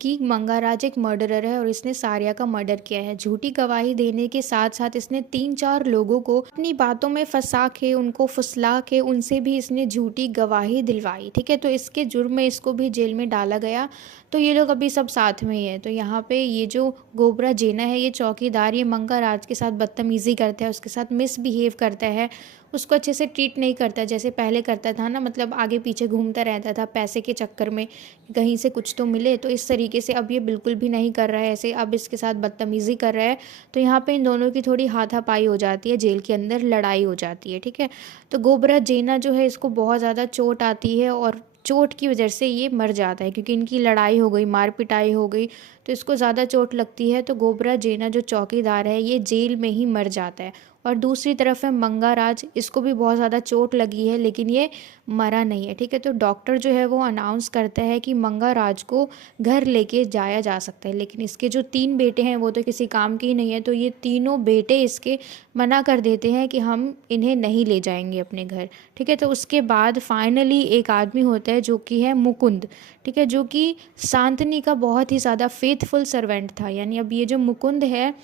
कि मंगाराज एक मर्डरर है और इसने सारिया का मर्डर किया है। झूठी गवाही देने के साथ साथ इसने 3-4 लोगों को अपनी बातों में फंसा के, उनको फुसला के, उनसे भी इसने झूठी गवाही दिलवाई। ठीक है, तो इसके जुर्म में इसको भी जेल में डाला गया। तो ये लोग अभी सब साथ में ही है। तो यहाँ पे ये जो गोबरा जेना है, ये चौकीदार, ये मंगाराज के साथ बदतमीज़ी करता है, उसके साथ मिसबिहेव करता है, उसको अच्छे से ट्रीट नहीं करता जैसे पहले करता था ना। मतलब आगे पीछे घूमता रहता था पैसे के चक्कर में, कहीं से कुछ तो मिले। तो इस तरीके से अब ये बिल्कुल भी नहीं कर रहा है ऐसे, अब इसके साथ बदतमीज़ी कर रहा है। तो यहाँ पे इन दोनों की थोड़ी हाथापाई हो जाती है, जेल के अंदर लड़ाई हो जाती है। ठीक है, तो गोबरा जेना जो है इसको बहुत ज़्यादा चोट आती है और चोट की वजह से ये मर जाता है, क्योंकि इनकी लड़ाई हो गई, मार पिटाई हो गई, तो इसको ज़्यादा चोट लगती है। तो गोबरा जेना जो चौकीदार है ये जेल में ही मर जाता है। और दूसरी तरफ है मंगाराज, इसको भी बहुत ज़्यादा चोट लगी है लेकिन ये मरा नहीं है। ठीक है, तो डॉक्टर जो है वो अनाउंस करता है कि मंगाराज को घर लेके जाया जा सकता है। लेकिन इसके जो 3 बेटे हैं वो तो किसी काम के ही नहीं है। तो ये तीनों बेटे इसके मना कर देते हैं कि हम इन्हें नहीं ले जाएंगे अपने घर। ठीक है, तो उसके बाद फाइनली एक आदमी होता है जो कि है मुकुंद। ठीक है, जो कि शांतनी का बहुत ही ज़्यादा फेथफुल सर्वेंट था। यानी अब ये जो मुकुंद है,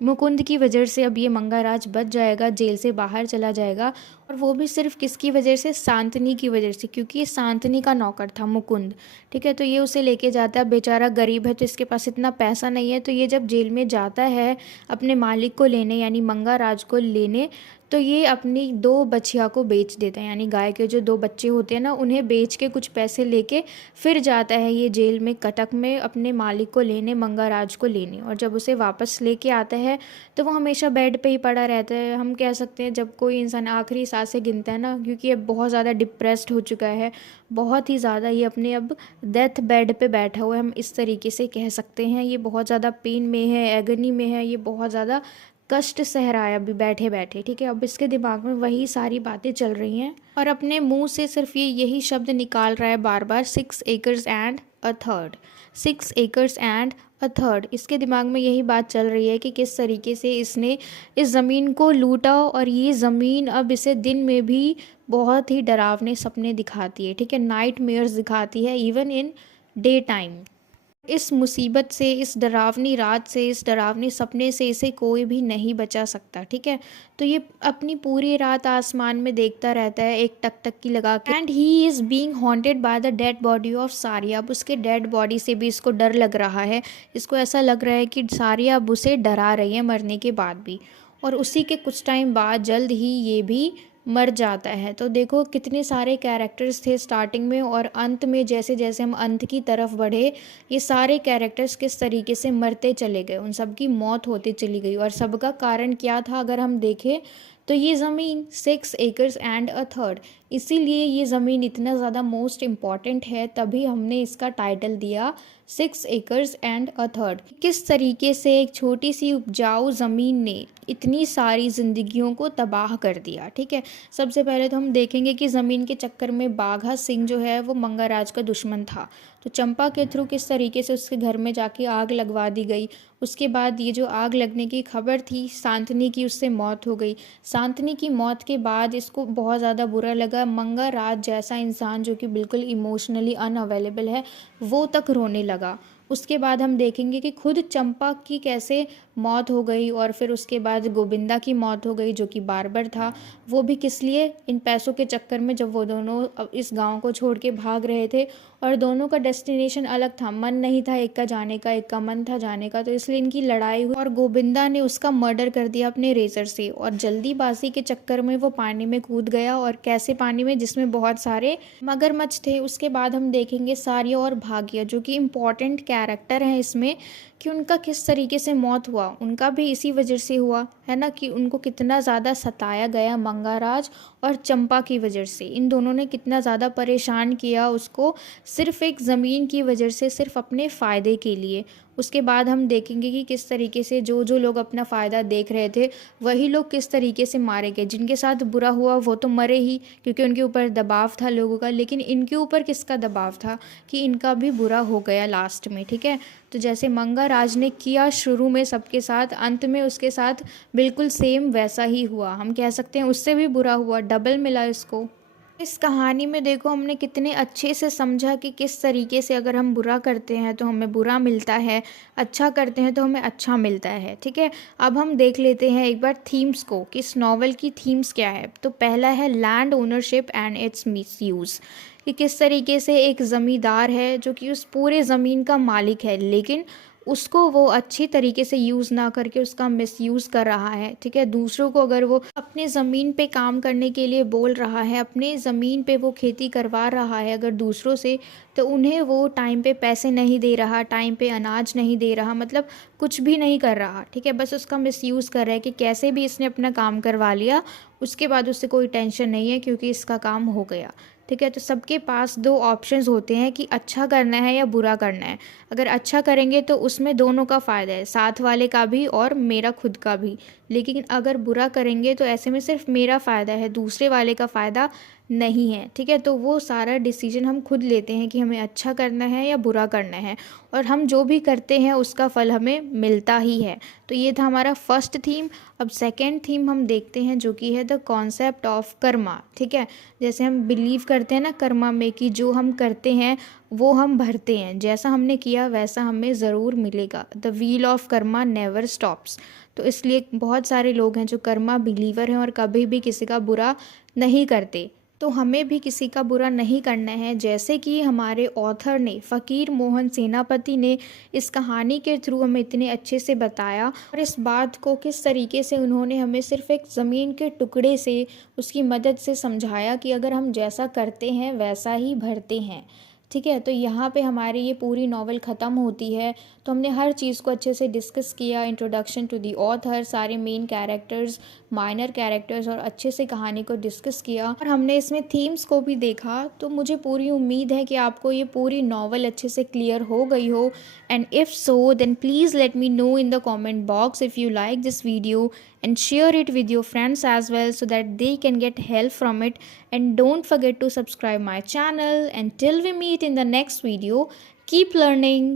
मुकुंद की वजह से अब ये मंगाराज बच जाएगा, जेल से बाहर चला जाएगा। और वो भी सिर्फ किसकी वजह से? शांतनी की वजह से, क्योंकि ये शांतनी का नौकर था मुकुंद। ठीक है, तो ये उसे लेके जाता है। बेचारा गरीब है तो इसके पास इतना पैसा नहीं है। तो ये जब जेल में जाता है अपने मालिक को लेने, यानी मंगाराज को लेने, तो ये अपनी 2 बछिया को बेच देता है, यानी गाय के जो 2 बच्चे होते हैं ना, उन्हें बेच के कुछ पैसे लेके फिर जाता है ये जेल में कटक में अपने मालिक को लेने, मंगाराज को लेने। और जब उसे वापस लेके आता है तो वो हमेशा बेड पे ही पड़ा रहता है। हम कह सकते हैं जब कोई इंसान आखिरी सांसें गिनता है ना, क्योंकि ये बहुत ज़्यादा डिप्रेस्ड हो चुका है, बहुत ही ज़्यादा, ये अपने अब डेथ बेड पे बैठा हुआ है, हम इस तरीके से कह सकते हैं। ये बहुत ज़्यादा पेन में है, एगनी में है, ये बहुत ज़्यादा कष्ट सह रहा है अभी बैठे बैठे, ठीक है। अब इसके दिमाग में वही सारी बातें चल रही हैं और अपने मुंह से सिर्फ ये यही शब्द निकाल रहा है बार बार, 6 acres and a third, 6 acres and a third. इसके दिमाग में यही बात चल रही है कि किस तरीके से इसने इस ज़मीन को लूटा और ये ज़मीन अब इसे दिन में भी बहुत ही डरावने सपने दिखाती है, ठीक है, नाइट मेयर्स दिखाती है, इवन इन डे टाइम। इस मुसीबत से, इस डरावनी रात से, इस डरावने सपने से इसे कोई भी नहीं बचा सकता, ठीक है। तो ये अपनी पूरी रात आसमान में देखता रहता है एक टकटकी लगा के, and he is being haunted by the dead body of सारिया। अब उसके डेड बॉडी से भी इसको डर लग रहा है, इसको ऐसा लग रहा है कि सारिया अब उसे डरा रही है मरने के बाद भी। और उसी के कुछ टाइम बाद जल्द ही ये भी मर जाता है। तो देखो कितने सारे कैरेक्टर्स थे स्टार्टिंग में, और अंत में जैसे जैसे हम अंत की तरफ बढ़े, ये सारे कैरेक्टर्स किस तरीके से मरते चले गए, उन सब की मौत होती चली गई। और सबका कारण क्या था अगर हम देखें तो ये ज़मीन 6 एकर्स एंड अ थर्ड, इसीलिए ये ज़मीन इतना ज़्यादा मोस्ट इम्पॉर्टेंट है, तभी हमने इसका टाइटल दिया 6 एकर्स एंड अ थर्ड। किस तरीके से एक छोटी सी उपजाऊ ज़मीन ने इतनी सारी ज़िंदगियों को तबाह कर दिया, ठीक है। सबसे पहले तो हम देखेंगे कि ज़मीन के चक्कर में बाघा सिंह जो है वो मंगाराज का दुश्मन था, तो चंपा के थ्रू किस तरीके से उसके घर में जाके आग लगवा दी गई। उसके बाद ये जो आग लगने की खबर थी, शांतनी की उससे मौत हो गई। शांतनी की मौत के बाद इसको बहुत ज़्यादा बुरा लगा, मंगाराज जैसा इंसान जो कि बिल्कुल इमोशनली अनअवेलेबल है, वो तक रोने लगा। उसके बाद हम देखेंगे कि खुद चंपा की कैसे मौत हो गई, और फिर उसके बाद गोविंदा की मौत हो गई जो कि बार्बर था, वो भी किस लिए, इन पैसों के चक्कर में, जब वो दोनों इस गांव को छोड़ के भाग रहे थे और दोनों का डेस्टिनेशन अलग था, मन नहीं था एक का जाने का, एक का मन था जाने का, तो इसलिए इनकी लड़ाई हुई और गोविंदा ने उसका मर्डर कर दिया अपने रेजर से। और जल्दीबाजी के चक्कर में वो पानी में कूद गया, और कैसे पानी में, जिसमें बहुत सारे मगरमच्छ थे। उसके बाद हम देखेंगे सारिया और भाग्य जो कि इम्पॉर्टेंट कैरेक्टर हैं इसमें, कि उनका किस तरीके से मौत हुआ, उनका भी इसी वजह से हुआ है ना, कि उनको कितना ज़्यादा सताया गया मंगाराज और चंपा की वजह से। इन दोनों ने कितना ज़्यादा परेशान किया उसको, सिर्फ एक ज़मीन की वजह से, सिर्फ अपने फ़ायदे के लिए। उसके बाद हम देखेंगे कि किस तरीके से जो जो लोग अपना फ़ायदा देख रहे थे वही लोग किस तरीके से मारे गए। जिनके साथ बुरा हुआ वो तो मरे ही, क्योंकि उनके ऊपर दबाव था लोगों का, लेकिन इनके ऊपर किसका दबाव था कि इनका भी बुरा हो गया लास्ट में, ठीक है। तो जैसे मंगाराज ने किया शुरू में सबके साथ, अंत में उसके साथ बिल्कुल सेम वैसा ही हुआ। हम कह सकते हैं उससे भी बुरा हुआ, डबल मिला इसको। इस कहानी में देखो हमने कितने अच्छे से समझा कि किस तरीके से अगर हम बुरा करते हैं तो हमें बुरा मिलता है, अच्छा करते हैं तो हमें अच्छा मिलता है, ठीक है। अब हम देख लेते हैं एक बार थीम्स को कि इस नॉवल की थीम्स क्या है। तो पहला है land ownership and it's misuse, कि किस तरीके से एक ज़मींदार है जो कि उस पूरे ज़मीन का मालिक है, लेकिन उसको वो अच्छी तरीके से यूज़ ना करके उसका मिसयूज़ कर रहा है, ठीक है। दूसरों को अगर वो अपने ज़मीन पे काम करने के लिए बोल रहा है, अपने ज़मीन पे वो खेती करवा रहा है अगर दूसरों से, तो उन्हें वो टाइम पे पैसे नहीं दे रहा, टाइम पे अनाज नहीं दे रहा, मतलब कुछ भी नहीं कर रहा, ठीक है। बस उसका मिसयूज़ कर रहा है कि कैसे भी इसने अपना काम करवा लिया, उसके बाद उससे कोई टेंशन नहीं है क्योंकि इसका काम हो गया, ठीक है। तो सबके पास 2 ऑप्शंस होते हैं कि अच्छा करना है या बुरा करना है। अगर अच्छा करेंगे तो उसमें दोनों का फ़ायदा है, साथ वाले का भी और मेरा खुद का भी। लेकिन अगर बुरा करेंगे तो ऐसे में सिर्फ मेरा फ़ायदा है, दूसरे वाले का फ़ायदा नहीं है, ठीक है। तो वो सारा डिसीजन हम खुद लेते हैं कि हमें अच्छा करना है या बुरा करना है, और हम जो भी करते हैं उसका फल हमें मिलता ही है। तो ये था हमारा फर्स्ट थीम। अब सेकंड थीम हम देखते हैं जो कि है द कॉन्सेप्ट ऑफ कर्मा, ठीक है। जैसे हम बिलीव करते हैं ना कर्मा में, कि जो हम करते हैं वो हम भरते हैं, जैसा हमने किया वैसा हमें ज़रूर मिलेगा। The wheel of Karma never stops. तो इसलिए बहुत सारे लोग हैं जो कर्मा बिलीवर हैं और कभी भी किसी का बुरा नहीं करते, तो हमें भी किसी का बुरा नहीं करना है, जैसे कि हमारे ऑथर ने, फ़कीर मोहन सेनापति ने इस कहानी के थ्रू हमें इतने अच्छे से बताया और इस बात को किस तरीके से उन्होंने हमें सिर्फ़ एक ज़मीन के टुकड़े से उसकी मदद से समझाया कि अगर हम जैसा करते हैं वैसा ही भरते हैं। ठीक है, तो यहाँ पे हमारी ये पूरी नॉवल ख़त्म होती है। तो हमने हर चीज़ को अच्छे से डिस्कस किया, इंट्रोडक्शन टू दी ऑथर, सारे मेन कैरेक्टर्स, माइनर कैरेक्टर्स, और अच्छे से कहानी को डिस्कस किया और हमने इसमें थीम्स को भी देखा। तो मुझे पूरी उम्मीद है कि आपको ये पूरी नॉवल अच्छे से क्लियर हो गई हो। And if so then please let me know in the comment box if you like this video, and share it with your friends as well so that they can get help from it. And don't forget to subscribe my channel. Until we meet in the next video, keep learning.